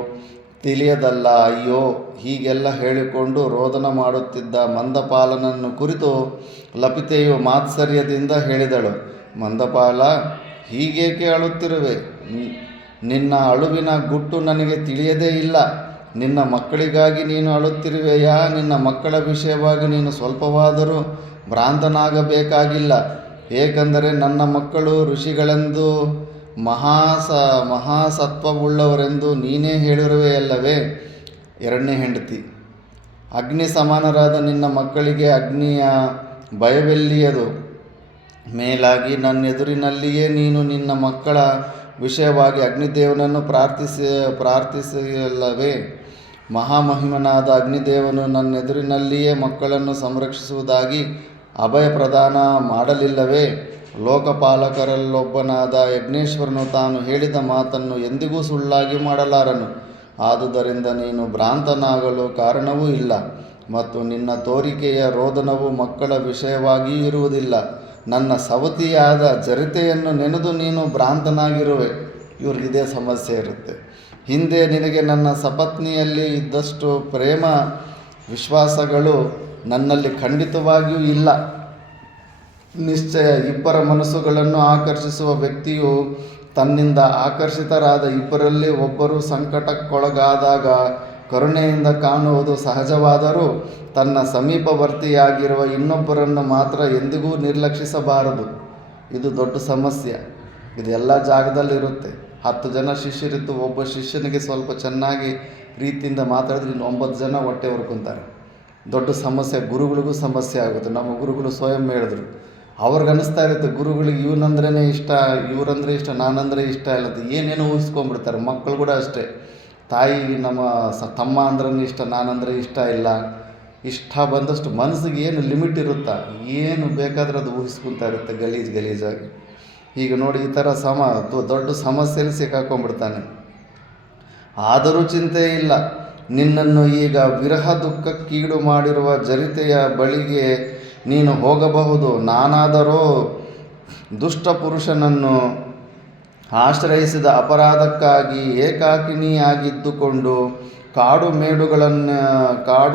ತಿಳಿಯದಲ್ಲ. ಅಯ್ಯೋ, ಹೀಗೆಲ್ಲ ಹೇಳಿಕೊಂಡು ರೋದನ ಮಾಡುತ್ತಿದ್ದ ಮಂದಪಾಲನನ್ನು ಕುರಿತು ಲಪಿತೆಯು ಮಾತ್ಸರ್ಯದಿಂದ ಹೇಳಿದಳು, ಮಂದಪಾಲ, ಹೀಗೇಕೆ ಅಳುತ್ತಿರುವೆ? ನಿನ್ನ ಅಳುವಿನ ಗುಟ್ಟು ನನಗೆ ತಿಳಿಯದೇ ಇಲ್ಲ. ನಿನ್ನ ಮಕ್ಕಳಿಗಾಗಿ ನೀನು ಅಳುತ್ತಿರುವೆಯಾ? ನಿನ್ನ ಮಕ್ಕಳ ವಿಷಯವಾಗಿ ನೀನು ಸ್ವಲ್ಪವಾದರೂ ಭ್ರಾಂತನಾಗಬೇಕಾಗಿಲ್ಲ. ಏಕೆಂದರೆ ನನ್ನ ಮಕ್ಕಳು ಋಷಿಗಳೆಂದು ಮಹಾಸತ್ವವುಳ್ಳವರೆಂದು ನೀನೇ ಹೇಳಿರುವೆಯಲ್ಲವೇ? ಎರಡನೇ ಹೆಂಡತಿ, ಅಗ್ನಿ ಸಮಾನರಾದ ನಿನ್ನ ಮಕ್ಕಳಿಗೆ ಅಗ್ನಿಯ ಭಯವೆಲ್ಲಿಯದು? ಮೇಲಾಗಿ ನನ್ನೆದುರಿನಲ್ಲಿಯೇ ನೀನು ನಿನ್ನ ಮಕ್ಕಳ ವಿಷಯವಾಗಿ ಅಗ್ನಿದೇವನನ್ನು ಪ್ರಾರ್ಥಿಸಲ್ಲವೇ? ಮಹಾಮಹಿಮನಾದ ಅಗ್ನಿದೇವನು ನನ್ನೆದುರಿನಲ್ಲಿಯೇ ಮಕ್ಕಳನ್ನು ಸಂರಕ್ಷಿಸುವುದಾಗಿ ಅಭಯ ಪ್ರದಾನ ಮಾಡಲಿಲ್ಲವೇ? ಲೋಕಪಾಲಕರಲ್ಲೊಬ್ಬನಾದ ಯಜ್ಞೇಶ್ವರನು ತಾನು ಹೇಳಿದ ಮಾತನ್ನು ಎಂದಿಗೂ ಸುಳ್ಳಾಗಿ ಮಾಡಲಾರನು. ಆದುದರಿಂದ ನೀನು ಭ್ರಾಂತನಾಗಲು ಕಾರಣವೂ ಇಲ್ಲ ಮತ್ತು ನಿನ್ನ ತೋರಿಕೆಯ ರೋದನವು ಮಕ್ಕಳ ವಿಷಯವಾಗಿಯೂ ಇರುವುದಿಲ್ಲ. ನನ್ನ ಸವತಿಯಾದ ಜರಿತೆಯನ್ನು ನೆನೆದು ನೀನು ಭ್ರಾಂತನಾಗಿರುವೆ. ಇವ್ರಿಗಿದೇ ಸಮಸ್ಯೆ ಇರುತ್ತೆ. ಹಿಂದೆ ನಿನಗೆ ನನ್ನ ಸಪತ್ನಿಯಲ್ಲಿ ಇದ್ದಷ್ಟು ಪ್ರೇಮ ವಿಶ್ವಾಸಗಳು ನನ್ನಲ್ಲಿ ಖಂಡಿತವಾಗಿಯೂ ಇಲ್ಲ. ನಿಶ್ಚಯ ಇಬ್ಬರ ಮನಸ್ಸುಗಳನ್ನು ಆಕರ್ಷಿಸುವ ವ್ಯಕ್ತಿಯು ತನ್ನಿಂದ ಆಕರ್ಷಿತರಾದ ಇಬ್ಬರಲ್ಲಿ ಒಬ್ಬರು ಸಂಕಟಕ್ಕೊಳಗಾದಾಗ ಕರುಣೆಯಿಂದ ಕಾಣುವುದು ಸಹಜವಾದರೂ ತನ್ನ ಸಮೀಪವರ್ತಿಯಾಗಿರುವ ಇನ್ನೊಬ್ಬರನ್ನು ಮಾತ್ರ ಎಂದಿಗೂ ನಿರ್ಲಕ್ಷಿಸಬಾರದು. ಇದು ದೊಡ್ಡ ಸಮಸ್ಯೆ. ಇದು ಎಲ್ಲ ಜಾಗದಲ್ಲಿರುತ್ತೆ. 10 ಜನ ಶಿಷ್ಯರಿದ್ದು ಒಬ್ಬ ಶಿಷ್ಯನಿಗೆ ಸ್ವಲ್ಪ ಚೆನ್ನಾಗಿ ಪ್ರೀತಿಯಿಂದ ಮಾತಾಡಿದ್ರೆ ಇನ್ನು 9 ಜನ ಹೊಟ್ಟೆ ಹೊರ್ಕೊತಾರೆ. ದೊಡ್ಡ ಸಮಸ್ಯೆ. ಗುರುಗಳಿಗೂ ಸಮಸ್ಯೆ ಆಗುತ್ತೆ. ನಮ್ಮ ಗುರುಗಳು ಸ್ವಯಂ ಹೇಳಿದ್ರು, ಅವ್ರಿಗೆ ಅನ್ನಿಸ್ತಾ ಇರುತ್ತೆ ಗುರುಗಳಿಗೆ ಇವನಂದ್ರೇ ಇಷ್ಟ, ಇವರಂದರೆ ಇಷ್ಟ, ನಾನಂದರೆ ಇಷ್ಟ ಇಲ್ಲ ಅಂತ ಏನೇನೋ ಊಹಿಸ್ಕೊಂಡ್ಬಿಡ್ತಾರೆ. ಮಕ್ಕಳು ಕೂಡ ಅಷ್ಟೇ. ತಾಯಿ ನಮ್ಮ ತಮ್ಮ ಅಂದ್ರೆ ಇಷ್ಟ, ನಾನಂದರೆ ಇಷ್ಟ ಇಲ್ಲ. ಇಷ್ಟ ಬಂದಷ್ಟು ಮನಸ್ಸಿಗೆ ಏನು ಲಿಮಿಟ್ ಇರುತ್ತಾ, ಏನು ಬೇಕಾದ್ರೆ ಅದು ಊಹಿಸ್ಕೊತಾ ಇರುತ್ತೆ ಗಲೀಜಾಗಿ. ಈಗ ನೋಡಿ, ಈ ಥರ ದೊಡ್ಡ ಸಮಸ್ಯೆಯಲ್ಲಿ ಸಿಕ್ಕಾಕೊಂಡ್ಬಿಡ್ತಾನೆ. ಆದರೂ ಚಿಂತೆ ಇಲ್ಲ. ನಿನ್ನನ್ನು ಈಗ ವಿರಹ ದುಃಖಕ್ಕೀಡು ಮಾಡಿರುವ ಜರಿತೆಯ ಬಳಿಗೆ ನೀನು ಹೋಗಬಹುದು. ನಾನಾದರೋ ದುಷ್ಟ ಪುರುಷನನ್ನು ಆಶ್ರಯಿಸಿದ ಅಪರಾಧಕ್ಕಾಗಿ ಏಕಾಕಿನಿಯಾಗಿದ್ದುಕೊಂಡು ಕಾಡು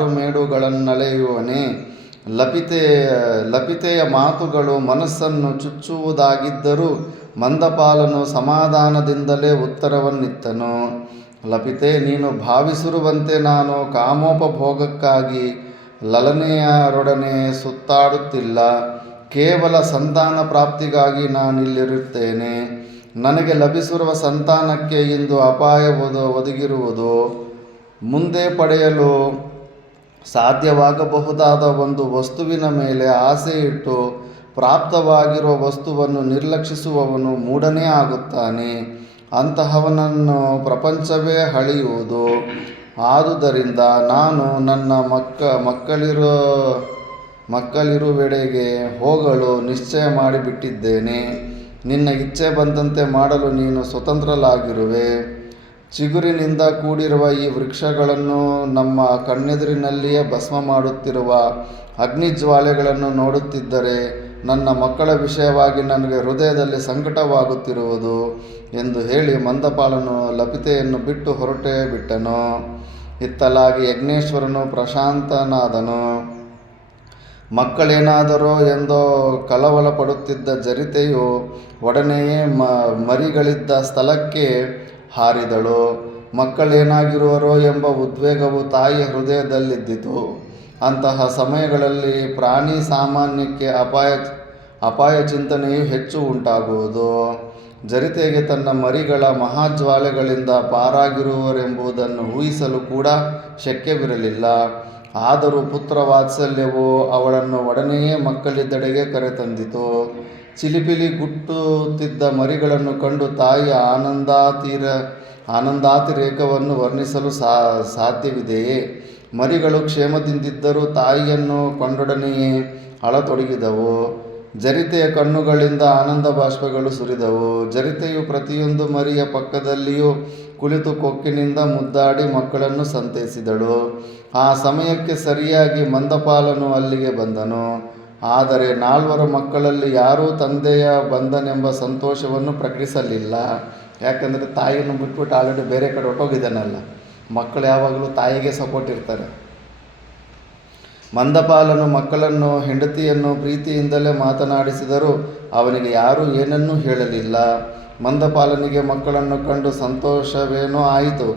ಮೇಡುಗಳನ್ನಲೆಯುವನೇ. ಲಪಿತೆಯ ಮಾತುಗಳು ಮನಸ್ಸನ್ನು ಚುಚ್ಚುವುದಾಗಿದ್ದರೂ ಮಂದಪಾಲನು ಸಮಾಧಾನದಿಂದಲೇ ಉತ್ತರವನ್ನಿತ್ತನು. ಲಪಿತೆ, ನೀನು ಭಾವಿಸಿರುವಂತೆ ನಾನು ಕಾಮೋಪಭೋಗಕ್ಕಾಗಿ ಲಲನೆಯರೊಡನೆ ಸುತ್ತಾಡುತ್ತಿಲ್ಲ. ಕೇವಲ ಸಂತಾನ ಪ್ರಾಪ್ತಿಗಾಗಿ ನಾನಿಲ್ಲಿರುತ್ತೇನೆ. ನನಗೆ ಲಭಿಸಿರುವ ಸಂತಾನಕ್ಕೆ ಇಂದು ಅಪಾಯ ಒದಗಿರುವುದು. ಮುಂದೆ ಪಡೆಯಲು ಸಾಧ್ಯವಾಗಬಹುದಾದ ಒಂದು ವಸ್ತುವಿನ ಮೇಲೆ ಆಸೆ ಇಟ್ಟು ಪ್ರಾಪ್ತವಾಗಿರುವ ವಸ್ತುವನ್ನು ನಿರ್ಲಕ್ಷಿಸುವವನು ಮೂಢನೇ ಆಗುತ್ತಾನೆ. ಅಂತಹವನನ್ನು ಪ್ರಪಂಚವೇ ಹಳೆಯುವುದು. ಆದುದರಿಂದ ನಾನು ನನ್ನ ಮಕ್ಕಳಿರುವೆಡೆಗೆ ಹೋಗಲು ನಿಶ್ಚಯ ಮಾಡಿಬಿಟ್ಟಿದ್ದೇನೆ. ನಿನ್ನ ಇಚ್ಛೆ ಬಂದಂತೆ ಮಾಡಲು ನೀನು ಸ್ವತಂತ್ರಳಾಗಿರುವೆ. ಚಿಗುರಿನಿಂದ ಕೂಡಿರುವ ಈ ವೃಕ್ಷಗಳನ್ನು ನಮ್ಮ ಕಣ್ಣೆದುರಿನಲ್ಲಿಯೇ ಭಸ್ಮ ಮಾಡುತ್ತಿರುವ ಅಗ್ನಿಜ್ವಾಲೆಗಳನ್ನು ನೋಡುತ್ತಿದ್ದರೆ ನನ್ನ ಮಕ್ಕಳ ವಿಷಯವಾಗಿ ನನಗೆ ಹೃದಯದಲ್ಲಿ ಸಂಕಟವಾಗುತ್ತಿರುವುದು ಎಂದು ಹೇಳಿ ಮಂದಪಾಲನು ಲಪಿತೆಯನ್ನು ಬಿಟ್ಟು ಹೊರಟೇ ಬಿಟ್ಟನು. ಇತ್ತಲಾಗಿ ಯಜ್ಞೇಶ್ವರನು ಪ್ರಶಾಂತನಾದನು. ಮಕ್ಕಳೇನಾದರೋ ಎಂದೋ ಕಳವಳ ಪಡುತ್ತಿದ್ದ ಜರಿತೆಯು ಒಡನೆಯೇ ಮರಿಗಳಿದ್ದ ಸ್ಥಳಕ್ಕೆ ಹಾರಿದಳು. ಮಕ್ಕಳೇನಾಗಿರುವರೋ ಎಂಬ ಉದ್ವೇಗವು ತಾಯಿಯ ಹೃದಯದಲ್ಲಿದ್ದಿತು. ಅಂತಹ ಸಮಯಗಳಲ್ಲಿ ಪ್ರಾಣಿ ಸಾಮಾನ್ಯಕ್ಕೆ ಅಪಾಯ ಚಿಂತನೆಯು ಹೆಚ್ಚು ಉಂಟಾಗುವುದು. ಜರಿತೆಗೆ ತನ್ನ ಮರಿಗಳ ಮಹಾಜ್ವಾಲೆಗಳಿಂದ ಪಾರಾಗಿರುವರೆಂಬುದನ್ನು ಊಹಿಸಲು ಕೂಡ ಶಕ್ಯವಿರಲಿಲ್ಲ. ಆದರೂ ಪುತ್ರ ವಾತ್ಸಲ್ಯವು ಅವಳನ್ನು ಒಡನೆಯೇ ಮಕ್ಕಳಿದ್ದೆಡೆಗೆ ಕರೆತಂದಿತು. ಚಿಲಿಪಿಲಿ ಗುಟ್ಟುತ್ತಿದ್ದ ಮರಿಗಳನ್ನು ಕಂಡು ತಾಯಿಯ ಆನಂದಾತಿರೇಕವನ್ನು ವರ್ಣಿಸಲು ಸಾಧ್ಯವಿದೆಯೇ? ಮರಿಗಳು ಕ್ಷೇಮದಿಂದಿದ್ದರೂ ತಾಯಿಯನ್ನು ಕಂಡೊಡನೆಯೇ ಅಳತೊಡಗಿದವು. ಜರಿತೆಯ ಕಣ್ಣುಗಳಿಂದ ಆನಂದ ಬಾಷ್ಪಗಳು ಸುರಿದವು. ಜರಿತೆಯು ಪ್ರತಿಯೊಂದು ಮರಿಯ ಪಕ್ಕದಲ್ಲಿಯೂ ಕುಳಿತು ಕೊಕ್ಕಿನಿಂದ ಮುದ್ದಾಡಿ ಮಕ್ಕಳನ್ನು ಸಂತೈಸಿದಳು. ಆ ಸಮಯಕ್ಕೆ ಸರಿಯಾಗಿ ಮಂದಪಾಲನು ಅಲ್ಲಿಗೆ ಬಂದನು. ಆದರೆ 4 ಮಕ್ಕಳಲ್ಲಿ ಯಾರೂ ತಂದೆಯ ಬಂದನೆಂಬ ಸಂತೋಷವನ್ನು ಪ್ರಕಟಿಸಲಿಲ್ಲ. ಯಾಕಂದರೆ ತಾಯಿಯನ್ನು ಬಿಟ್ಬಿಟ್ಟು ಆಲ್ರೆಡಿ ಬೇರೆ ಕಡೆ ಹೊರಟೋಗಿದ್ದಾನಲ್ಲ. ಮಕ್ಕಳು ಯಾವಾಗಲೂ ತಾಯಿಗೆ ಸಪೋರ್ಟ್ ಇರ್ತಾರೆ. ಮಂದಪಾಲನು ಮಕ್ಕಳನ್ನು ಹೆಂಡತಿಯನ್ನು ಪ್ರೀತಿಯಿಂದಲೇ ಮಾತನಾಡಿಸಿದರೂ ಅವನಿಗೆ ಯಾರೂ ಏನನ್ನೂ ಹೇಳಲಿಲ್ಲ. ಮಂದಪಾಲನಿಗೆ ಮಕ್ಕಳನ್ನು ಕಂಡು ಸಂತೋಷವೇನೋ ಆಯಿತು.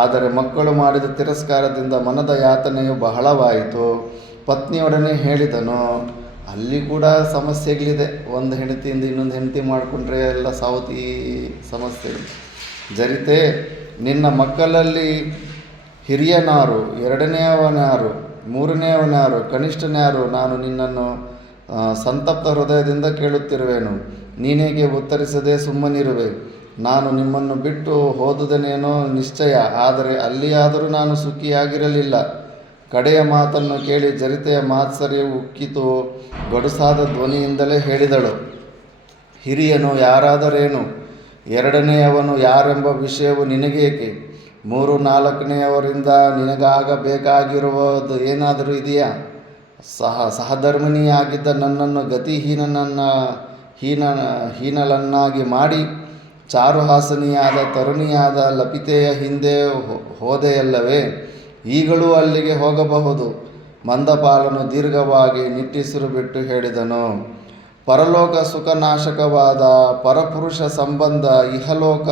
ಆದರೆ ಮಕ್ಕಳು ಮಾಡಿದ ತಿರಸ್ಕಾರದಿಂದ ಮನದ ಯಾತನೆಯು ಬಹಳವಾಯಿತು. ಪತ್ನಿಯೊಡನೆ ಹೇಳಿದನು. ಅಲ್ಲಿ ಕೂಡ ಸಮಸ್ಯೆಗಳಿದೆ. ಒಂದು ಹೆಂಡತಿಯಿಂದ ಇನ್ನೊಂದು ಹೆಂಡತಿ ಮಾಡಿಕೊಂಡ್ರೆ ಎಲ್ಲ ಸಾವತಿ ಸಮಸ್ಯೆ. ಜರಿತೆ, ನಿನ್ನ ಮಕ್ಕಳಲ್ಲಿ ಹಿರಿಯನಾರು, ಎರಡನೆಯವನ್ಯಾರು, ಮೂರನೆಯವನ್ಯಾರು, ಕನಿಷ್ಠನ್ಯಾರು? ನಾನು ನಿನ್ನನ್ನು ಸಂತಪ್ತ ಹೃದಯದಿಂದ ಕೇಳುತ್ತಿರುವೆನು. ನೀನೇಗೆ ಉತ್ತರಿಸದೆ ಸುಮ್ಮನಿರುವೆ? ನಾನು ನಿಮ್ಮನ್ನು ಬಿಟ್ಟು ಹೋದುದನೇನೋ ನಿಶ್ಚಯ, ಆದರೆ ಅಲ್ಲಿಯಾದರೂ ನಾನು ಸುಖಿಯಾಗಿರಲಿಲ್ಲ. ಕಡೆಯ ಮಾತನ್ನು ಕೇಳಿ ಜರಿತೆಯ ಮಾತ್ಸರ್ಯವು ಉಕ್ಕಿತು. ಗಡುಸಾದ ಧ್ವನಿಯಿಂದಲೇ ಹೇಳಿದಳು, ಹಿರಿಯನು ಯಾರಾದರೇನು? ಎರಡನೆಯವನು ಯಾರೆಂಬ ವಿಷಯವು ನಿನಗೇಕೆ? 3-4ನೆಯವರಿಂದ ನಿನಗಾಗಬೇಕಾಗಿರುವುದು ಏನಾದರೂ ಇದೆಯಾ? ಸಹಧರ್ಮಿಣಿಯಾಗಿದ್ದ ನನ್ನನ್ನು ಹೀನಳನ್ನಾಗಿ ಮಾಡಿ ಚಾರುಹಾಸನಿಯಾದ ತರುಣಿಯಾದ ಲಪಿತೆಯ ಹಿಂದೆ ಹೋದೆಯಲ್ಲವೇ? ಈಗಲೂ ಅಲ್ಲಿಗೆ ಹೋಗಬಹುದು. ಮಂದಪಾಲನು ದೀರ್ಘವಾಗಿ ನಿಟ್ಟುಸಿರು ಬಿಟ್ಟು ಹೇಳಿದನು. ಪರಲೋಕ ಸುಖನಾಶಕವಾದ ಪರಪುರುಷ ಸಂಬಂಧ, ಇಹಲೋಕ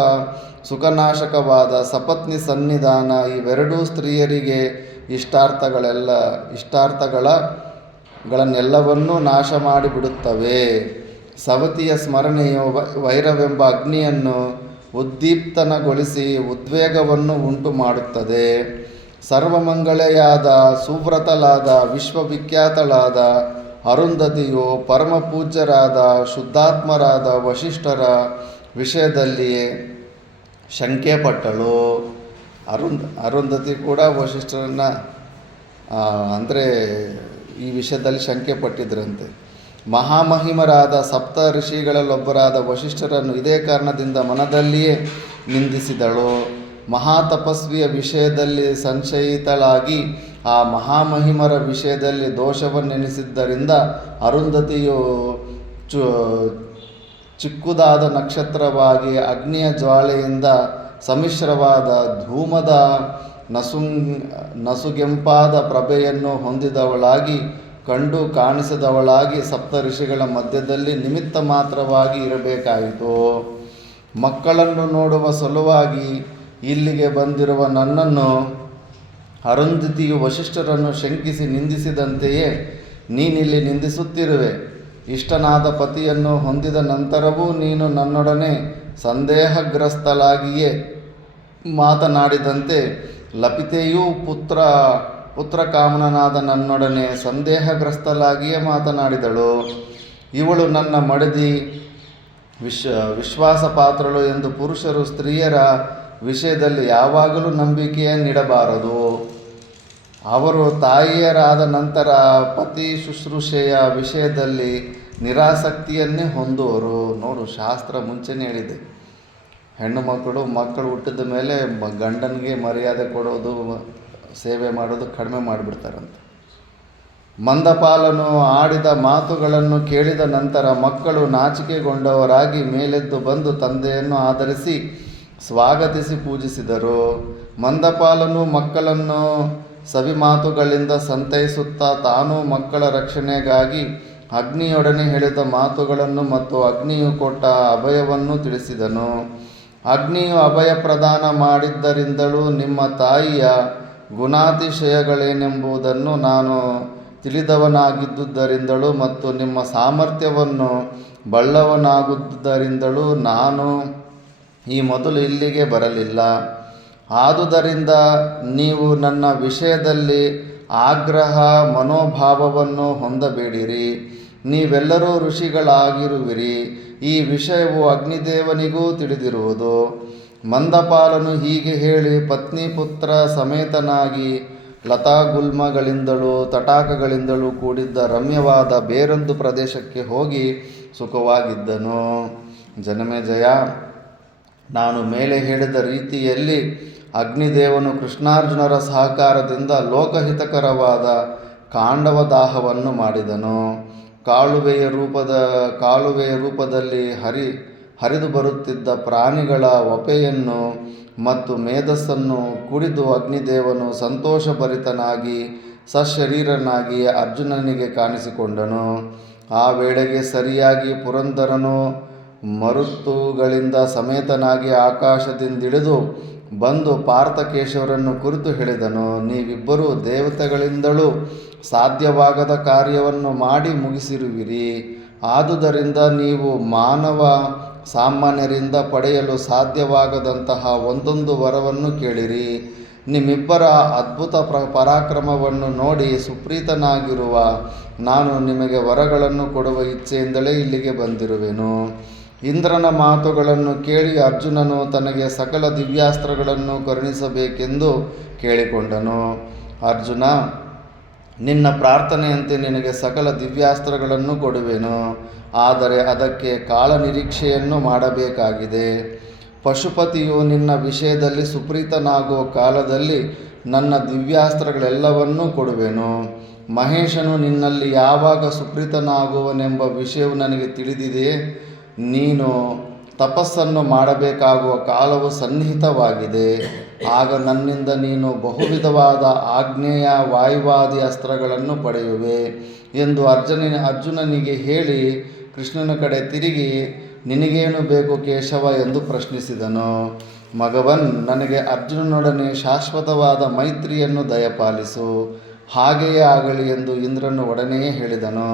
ಸುಖನಾಶಕವಾದ ಸಪತ್ನಿ ಸನ್ನಿಧಾನ ಇವೆರಡೂ ಸ್ತ್ರೀಯರಿಗೆ ಇಷ್ಟಾರ್ಥಗಳನ್ನೆಲ್ಲವನ್ನೂ ನಾಶ ಮಾಡಿಬಿಡುತ್ತವೆ. ಸವತಿಯ ಸ್ಮರಣೆಯು ವೈರವೆಂಬ ಅಗ್ನಿಯನ್ನು ಉದ್ದೀಪ್ತನಗೊಳಿಸಿ ಉದ್ವೇಗವನ್ನು ಉಂಟು ಮಾಡುತ್ತದೆ. ಸರ್ವಮಂಗಳೆಯಾದ ಸುವ್ರತಳಾದ ವಿಶ್ವವಿಖ್ಯಾತಳಾದ ಅರುಂಧತಿಯು ಪರಮಪೂಜ್ಯರಾದ ಶುದ್ಧಾತ್ಮರಾದ ವಸಿಷ್ಠರ ವಿಷಯದಲ್ಲಿಯೇ ಶಂಕೆಪಟ್ಟಳು. ಅರುಂಧತಿ ಕೂಡ ವಸಿಷ್ಠರನ್ನು ಅಂದರೆ ಈ ವಿಷಯದಲ್ಲಿ ಶಂಕೆ ಪಟ್ಟಿದ್ರಂತೆ. ಮಹಾಮಹಿಮರಾದ ಸಪ್ತ ಋಷಿಗಳಲ್ಲೊಬ್ಬರಾದ ವಸಿಷ್ಠರನ್ನು ಇದೇ ಕಾರಣದಿಂದ ಮನದಲ್ಲಿಯೇ ನಿಂದಿಸಿದಳು. ಮಹಾತಪಸ್ವಿಯ ವಿಷಯದಲ್ಲಿ ಸಂಶಯಿತಳಾಗಿ ಆ ಮಹಾಮಹಿಮರ ವಿಷಯದಲ್ಲಿ ದೋಷವನ್ನೆನಿಸಿದ್ದರಿಂದ ಅರುಂಧತಿಯು ಚಿಕ್ಕುದಾದ ನಕ್ಷತ್ರವಾಗಿ ಅಗ್ನಿಯ ಜ್ವಾಲೆಯಿಂದ ಸಮ್ಮಿಶ್ರವಾದ ಧೂಮದ ನಸುಗೆಂಪಾದ ಪ್ರಭೆಯನ್ನು ಹೊಂದಿದವಳಾಗಿ ಕಂಡು ಕಾಣಿಸದವಳಾಗಿ ಸಪ್ತ ಋಷಿಗಳ ಮಧ್ಯದಲ್ಲಿ ನಿಮಿತ್ತ ಮಾತ್ರವಾಗಿ ಇರಬೇಕಾಯಿತು. ಮಕ್ಕಳನ್ನು ನೋಡುವ ಸಲುವಾಗಿ ಇಲ್ಲಿಗೆ ಬಂದಿರುವ ನನ್ನನ್ನು ಅರುಂಧತಿಯು ವಸಿಷ್ಠರನ್ನು ಶಂಕಿಸಿ ನಿಂದಿಸಿದಂತೆಯೇ ನೀನಿಲ್ಲಿ ನಿಂದಿಸುತ್ತಿರುವೆ. ಇಷ್ಟನಾದ ಪತಿಯನ್ನು ಹೊಂದಿದ ನಂತರವೂ ನೀನು ನನ್ನೊಡನೆ ಸಂದೇಹಗ್ರಸ್ತಳಾಗಿಯೇ ಮಾತನಾಡಿದಂತೆ ಲಪಿತೆಯೂ ಪುತ್ರಕಾಮನಾದ ನನ್ನೊಡನೆ ಸಂದೇಹಗ್ರಸ್ತಳಾಗಿಯೇ ಮಾತನಾಡಿದಳು. ಇವಳು ನನ್ನ ಮಡದಿ, ವಿಶ್ವಾಸಪಾತ್ರಳು ಎಂದು ಪುರುಷರು ಸ್ತ್ರೀಯರ ವಿಷಯದಲ್ಲಿ ಯಾವಾಗಲೂ ನಂಬಿಕೆಯನ್ನಿಡಬಾರದು. ಅವರು ತಾಯಿಯರಾದ ನಂತರ ಪತಿ ಶುಶ್ರೂಷೆಯ ವಿಷಯದಲ್ಲಿ ನಿರಾಸಕ್ತಿಯನ್ನೇ ಹೊಂದುವರು. ನೋಡು, ಶಾಸ್ತ್ರ ಮುಂಚೆನೇ ಹೇಳಿದೆ, ಹೆಣ್ಣು ಮಕ್ಕಳು ಹುಟ್ಟಿದ ಮೇಲೆ ಗಂಡನಿಗೆ ಮರ್ಯಾದೆ ಕೊಡೋದು, ಸೇವೆ ಮಾಡೋದು ಕಡಿಮೆ ಮಾಡಿಬಿಡ್ತಾರಂತೆ. ಮಂದಪಾಲನು ಆಡಿದ ಮಾತುಗಳನ್ನು ಕೇಳಿದ ನಂತರ ಮಕ್ಕಳು ನಾಚಿಕೆಗೊಂಡವರಾಗಿ ಮೇಲೆದ್ದು ಬಂದು ತಂದೆಯನ್ನು ಆಧರಿಸಿ ಸ್ವಾಗತಿಸಿ ಪೂಜಿಸಿದರು. ಮಂದಪಾಲನು ಮಕ್ಕಳನ್ನು ಸವಿಮಾತುಗಳಿಂದ ಸಂತೈಸುತ್ತಾ ತಾನು ಮಕ್ಕಳ ರಕ್ಷಣೆಗಾಗಿ ಅಗ್ನಿಯೊಡನೆ ಹೇಳಿದ ಮಾತುಗಳನ್ನು ಮತ್ತು ಅಗ್ನಿಯು ಕೊಟ್ಟ ಅಭಯವನ್ನು ತಿಳಿಸಿದನು. ಅಗ್ನಿಯು ಅಭಯ ಪ್ರದಾನ ಮಾಡಿದ್ದರಿಂದಲೂ ನಿಮ್ಮ ತಾಯಿಯ ಗುಣಾತಿಶಯಗಳೇನೆಂಬುದನ್ನು ನಾನು ತಿಳಿದವನಾಗಿದ್ದುದರಿಂದಲೂ ಮತ್ತು ನಿಮ್ಮ ಸಾಮರ್ಥ್ಯವನ್ನು ಬಲ್ಲವನಾಗುವುದರಿಂದಲೂ ನಾನು ಈ ಮೊದಲು ಇಲ್ಲಿಗೆ ಬರಲಿಲ್ಲ. ಆದುದರಿಂದ ನೀವು ನನ್ನ ವಿಷಯದಲ್ಲಿ ಆಗ್ರಹ ಮನೋಭಾವವನ್ನು ಹೊಂದಬೇಡಿರಿ. ನೀವೆಲ್ಲರೂ ಋಷಿಗಳಾಗಿರುವಿರಿ. ಈ ವಿಷಯವು ಅಗ್ನಿದೇವನಿಗೂ ತಿಳಿದಿರುವುದು. ಮಂದಪಾಲನು ಹೀಗೆ ಹೇಳಿ ಪತ್ನಿ ಪುತ್ರ ಸಮೇತನಾಗಿ ಲತಾಗುಲ್ಮಗಳಿಂದಲೂ ತಟಾಕಗಳಿಂದಲೂ ಕೂಡಿದ್ದ ರಮ್ಯವಾದ ಬೇರೊಂದು ಪ್ರದೇಶಕ್ಕೆ ಹೋಗಿ ಸುಖವಾಗಿದ್ದನು. ಜನಮೇಜಯ, ನಾನು ಮೇಲೆ ಹೇಳಿದ ರೀತಿಯಲ್ಲಿ ಅಗ್ನಿದೇವನು ಕೃಷ್ಣಾರ್ಜುನರ ಸಹಕಾರದಿಂದ ಲೋಕಹಿತಕರವಾದ ಕಾಂಡವದಾಹವನ್ನು ಮಾಡಿದನು. ಕಾಲುವೆಯ ರೂಪದಲ್ಲಿ ಹರಿದು ಬರುತ್ತಿದ್ದ ಪ್ರಾಣಿಗಳ ವಪೆಯನ್ನು ಮತ್ತು ಮೇಧಸ್ಸನ್ನು ಕುಡಿದು ಅಗ್ನಿದೇವನು ಸಂತೋಷಭರಿತನಾಗಿ ಸಶರೀರನಾಗಿ ಅರ್ಜುನನಿಗೆ ಕಾಣಿಸಿಕೊಂಡನು. ಆ ವೇಳೆಗೆ ಸರಿಯಾಗಿ ಪುರಂದರನು ಮರುತ್ತುಗಳಿಂದ ಸಮೇತನಾಗಿ ಆಕಾಶದಿಂದಿಳಿದು ಬಂದು ಪಾರ್ಥಕೇಶವರನ್ನು ಕುರಿತು ಹೇಳಿದನು. ನೀವಿಬ್ಬರೂ ದೇವತೆಗಳಿಂದಲೂ ಸಾಧ್ಯವಾಗದ ಕಾರ್ಯವನ್ನು ಮಾಡಿ ಮುಗಿಸಿರುವಿರಿ. ಆದುದರಿಂದ ನೀವು ಮಾನವ ಸಾಮಾನ್ಯರಿಂದ ಪಡೆಯಲು ಸಾಧ್ಯವಾಗದಂತಹ ಒಂದೊಂದು ವರವನ್ನು ಕೇಳಿರಿ. ನಿಮ್ಮಿಬ್ಬರ ಅದ್ಭುತ ಪರಾಕ್ರಮವನ್ನು ನೋಡಿ ಸುಪ್ರೀತನಾಗಿರುವ ನಾನು ನಿಮಗೆ ವರಗಳನ್ನು ಕೊಡುವ ಇಚ್ಛೆಯಿಂದಲೇ ಇಲ್ಲಿಗೆ ಬಂದಿರುವೆನು. ಇಂದ್ರನ ಮಾತುಗಳನ್ನು ಕೇಳಿ ಅರ್ಜುನನು ತನಗೆ ಸಕಲ ದಿವ್ಯಾಸ್ತ್ರಗಳನ್ನು ಕರುಣಿಸಬೇಕೆಂದು ಕೇಳಿಕೊಂಡನು. ಅರ್ಜುನ, ನಿನ್ನ ಪ್ರಾರ್ಥನೆಯಂತೆ ನಿನಗೆ ಸಕಲ ದಿವ್ಯಾಸ್ತ್ರಗಳನ್ನು ಕೊಡುವೆನು, ಆದರೆ ಅದಕ್ಕೆ ಕಾಲನಿರೀಕ್ಷೆಯನ್ನು ಮಾಡಬೇಕಾಗಿದೆ. ಪಶುಪತಿಯು ನಿನ್ನ ವಿಷಯದಲ್ಲಿ ಸುಪ್ರೀತನಾಗುವ ಕಾಲದಲ್ಲಿ ನನ್ನ ದಿವ್ಯಾಸ್ತ್ರಗಳೆಲ್ಲವನ್ನೂ ಕೊಡುವೆನು. ಮಹೇಶನು ನಿನ್ನಲ್ಲಿ ಯಾವಾಗ ಸುಪ್ರೀತನಾಗುವನೆಂಬ ವಿಷಯವು ನನಗೆ ತಿಳಿದಿದೆ. ನೀನು ತಪಸ್ಸನ್ನು ಮಾಡಬೇಕಾಗುವ ಕಾಲವು ಸನ್ನಿಹಿತವಾಗಿದೆ. ಆಗ ನನ್ನಿಂದ ನೀನು ಬಹುವಿಧವಾದ ಆಗ್ನೇಯ ವಾಯುವಾದಿ ಅಸ್ತ್ರಗಳನ್ನು ಪಡೆಯುವೆ ಎಂದು ಅರ್ಜುನನಿಗೆ ಹೇಳಿ ಕೃಷ್ಣನ ಕಡೆ ತಿರುಗಿ, ನಿನಗೇನು ಬೇಕು ಕೇಶವ ಎಂದು ಪ್ರಶ್ನಿಸಿದನು. ಮಗವನ್, ನನಗೆ ಅರ್ಜುನನೊಡನೆ ಶಾಶ್ವತವಾದ ಮೈತ್ರಿಯನ್ನು ದಯಪಾಲಿಸು. ಹಾಗೆಯೇ ಆಗಲಿ ಎಂದು ಇಂದ್ರನು ಒಡನೆಯೇ ಹೇಳಿದನು.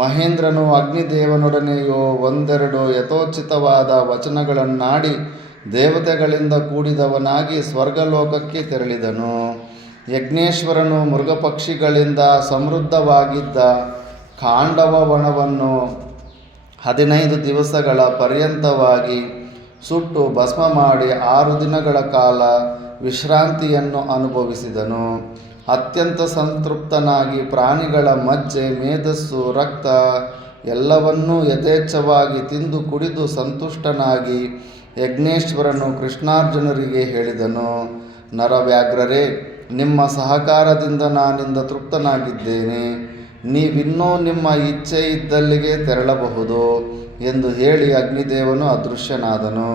ಮಹೇಂದ್ರನು ಅಗ್ನಿದೇವನೊಡನೆಯೋ ಒಂದೆರಡು ಯಥೋಚಿತವಾದ ವಚನಗಳನ್ನಾಡಿ ದೇವತೆಗಳಿಂದ ಕೂಡಿದವನಾಗಿ ಸ್ವರ್ಗಲೋಕಕ್ಕೆ ತೆರಳಿದನು. ಯಜ್ಞೇಶ್ವರನು ಮೃಗಪಕ್ಷಿಗಳಿಂದ ಸಮೃದ್ಧವಾಗಿದ್ದ ಖಾಂಡವ ವನವನ್ನು 15 ದಿವಸಗಳ ಪರ್ಯಂತವಾಗಿ ಸುಟ್ಟು ಭಸ್ಮ ಮಾಡಿ 6 ದಿನಗಳ ಕಾಲ ವಿಶ್ರಾಂತಿಯನ್ನು ಅನುಭವಿಸಿದನು. ಅತ್ಯಂತ ಸಂತೃಪ್ತನಾಗಿ ಪ್ರಾಣಿಗಳ ಮಜ್ಜೆ, ಮೇಧಸ್ಸು, ರಕ್ತ ಎಲ್ಲವನ್ನೂ ಯಥೇಚ್ಛವಾಗಿ ತಿಂದು ಕುಡಿದು ಸಂತುಷ್ಟನಾಗಿ ಯಜ್ಞೇಶ್ವರನು ಕೃಷ್ಣಾರ್ಜುನರಿಗೆ ಹೇಳಿದನು. ನರವ್ಯಾಘ್ರರೇ, ನಿಮ್ಮ ಸಹಕಾರದಿಂದ ನಾನಿಂದ ತೃಪ್ತನಾಗಿದ್ದೇನೆ. ನೀವಿನ್ನೂ ನಿಮ್ಮ ಇಚ್ಛೆ ಇದ್ದಲ್ಲಿಗೆ ತೆರಳಬಹುದು ಎಂದು ಹೇಳಿ ಅಗ್ನಿದೇವನು ಅದೃಶ್ಯನಾದನು.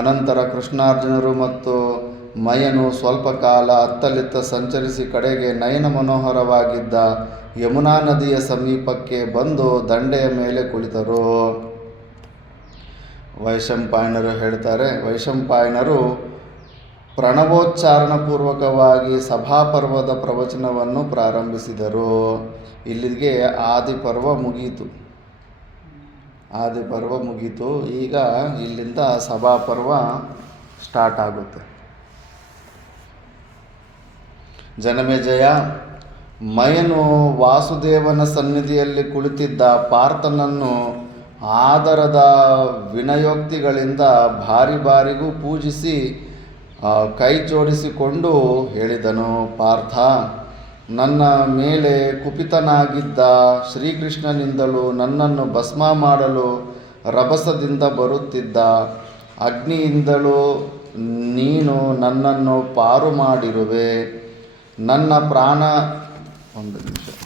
ಅನಂತರ ಕೃಷ್ಣಾರ್ಜುನರು ಮತ್ತು ಮಯನು ಸ್ವಲ್ಪ ಕಾಲ ಅತ್ತಲಿತ್ತ ಸಂಚರಿಸಿ ಕಡೆಗೆ ನಯನ ಮನೋಹರವಾಗಿದ್ದ ಯಮುನಾ ನದಿಯ ಸಮೀಪಕ್ಕೆ ಬಂದು ದಂಡೆಯ ಮೇಲೆ ಕುಳಿತರು. ವೈಶಂಪಾಯನರು ಹೇಳ್ತಾರೆ, ವೈಶಂಪಾಯನರು ಪ್ರಣವೋಚ್ಚಾರಣಪೂರ್ವಕವಾಗಿ ಸಭಾಪರ್ವದ ಪ್ರವಚನವನ್ನು ಪ್ರಾರಂಭಿಸಿದರು. ಇಲ್ಲಿಗೆ ಆದಿಪರ್ವ ಮುಗೀತು. ಈಗ ಇಲ್ಲಿಂದ ಸಭಾಪರ್ವ ಸ್ಟಾರ್ಟ್ ಆಗುತ್ತೆ. ಜನಮೇಜಯ, ಮಯನು ವಾಸುದೇವನ ಸನ್ನಿಧಿಯಲ್ಲಿ ಕುಳಿತಿದ್ದ ಪಾರ್ಥನನ್ನು ಆದರದ ವಿನಯೋಕ್ತಿಗಳಿಂದ ಬಾರಿ ಬಾರಿಗೂ ಪೂಜಿಸಿ ಕೈ ಜೋಡಿಸಿಕೊಂಡು ಹೇಳಿದನು, ಪಾರ್ಥ, ನನ್ನ ಮೇಲೆ ಕುಪಿತನಾಗಿದ್ದ ಶ್ರೀಕೃಷ್ಣನಿಂದಲೂ ನನ್ನನ್ನು ಭಸ್ಮ ಮಾಡಲು ರಭಸದಿಂದ ಬರುತ್ತಿದ್ದ ಅಗ್ನಿಯಿಂದಲೂ ನೀನು ನನ್ನನ್ನು ಪಾರು ಮಾಡಿರುವೆ. ನನ್ನ ಪ್ರಾಣ ಒಂದು ನಿಮಿಷ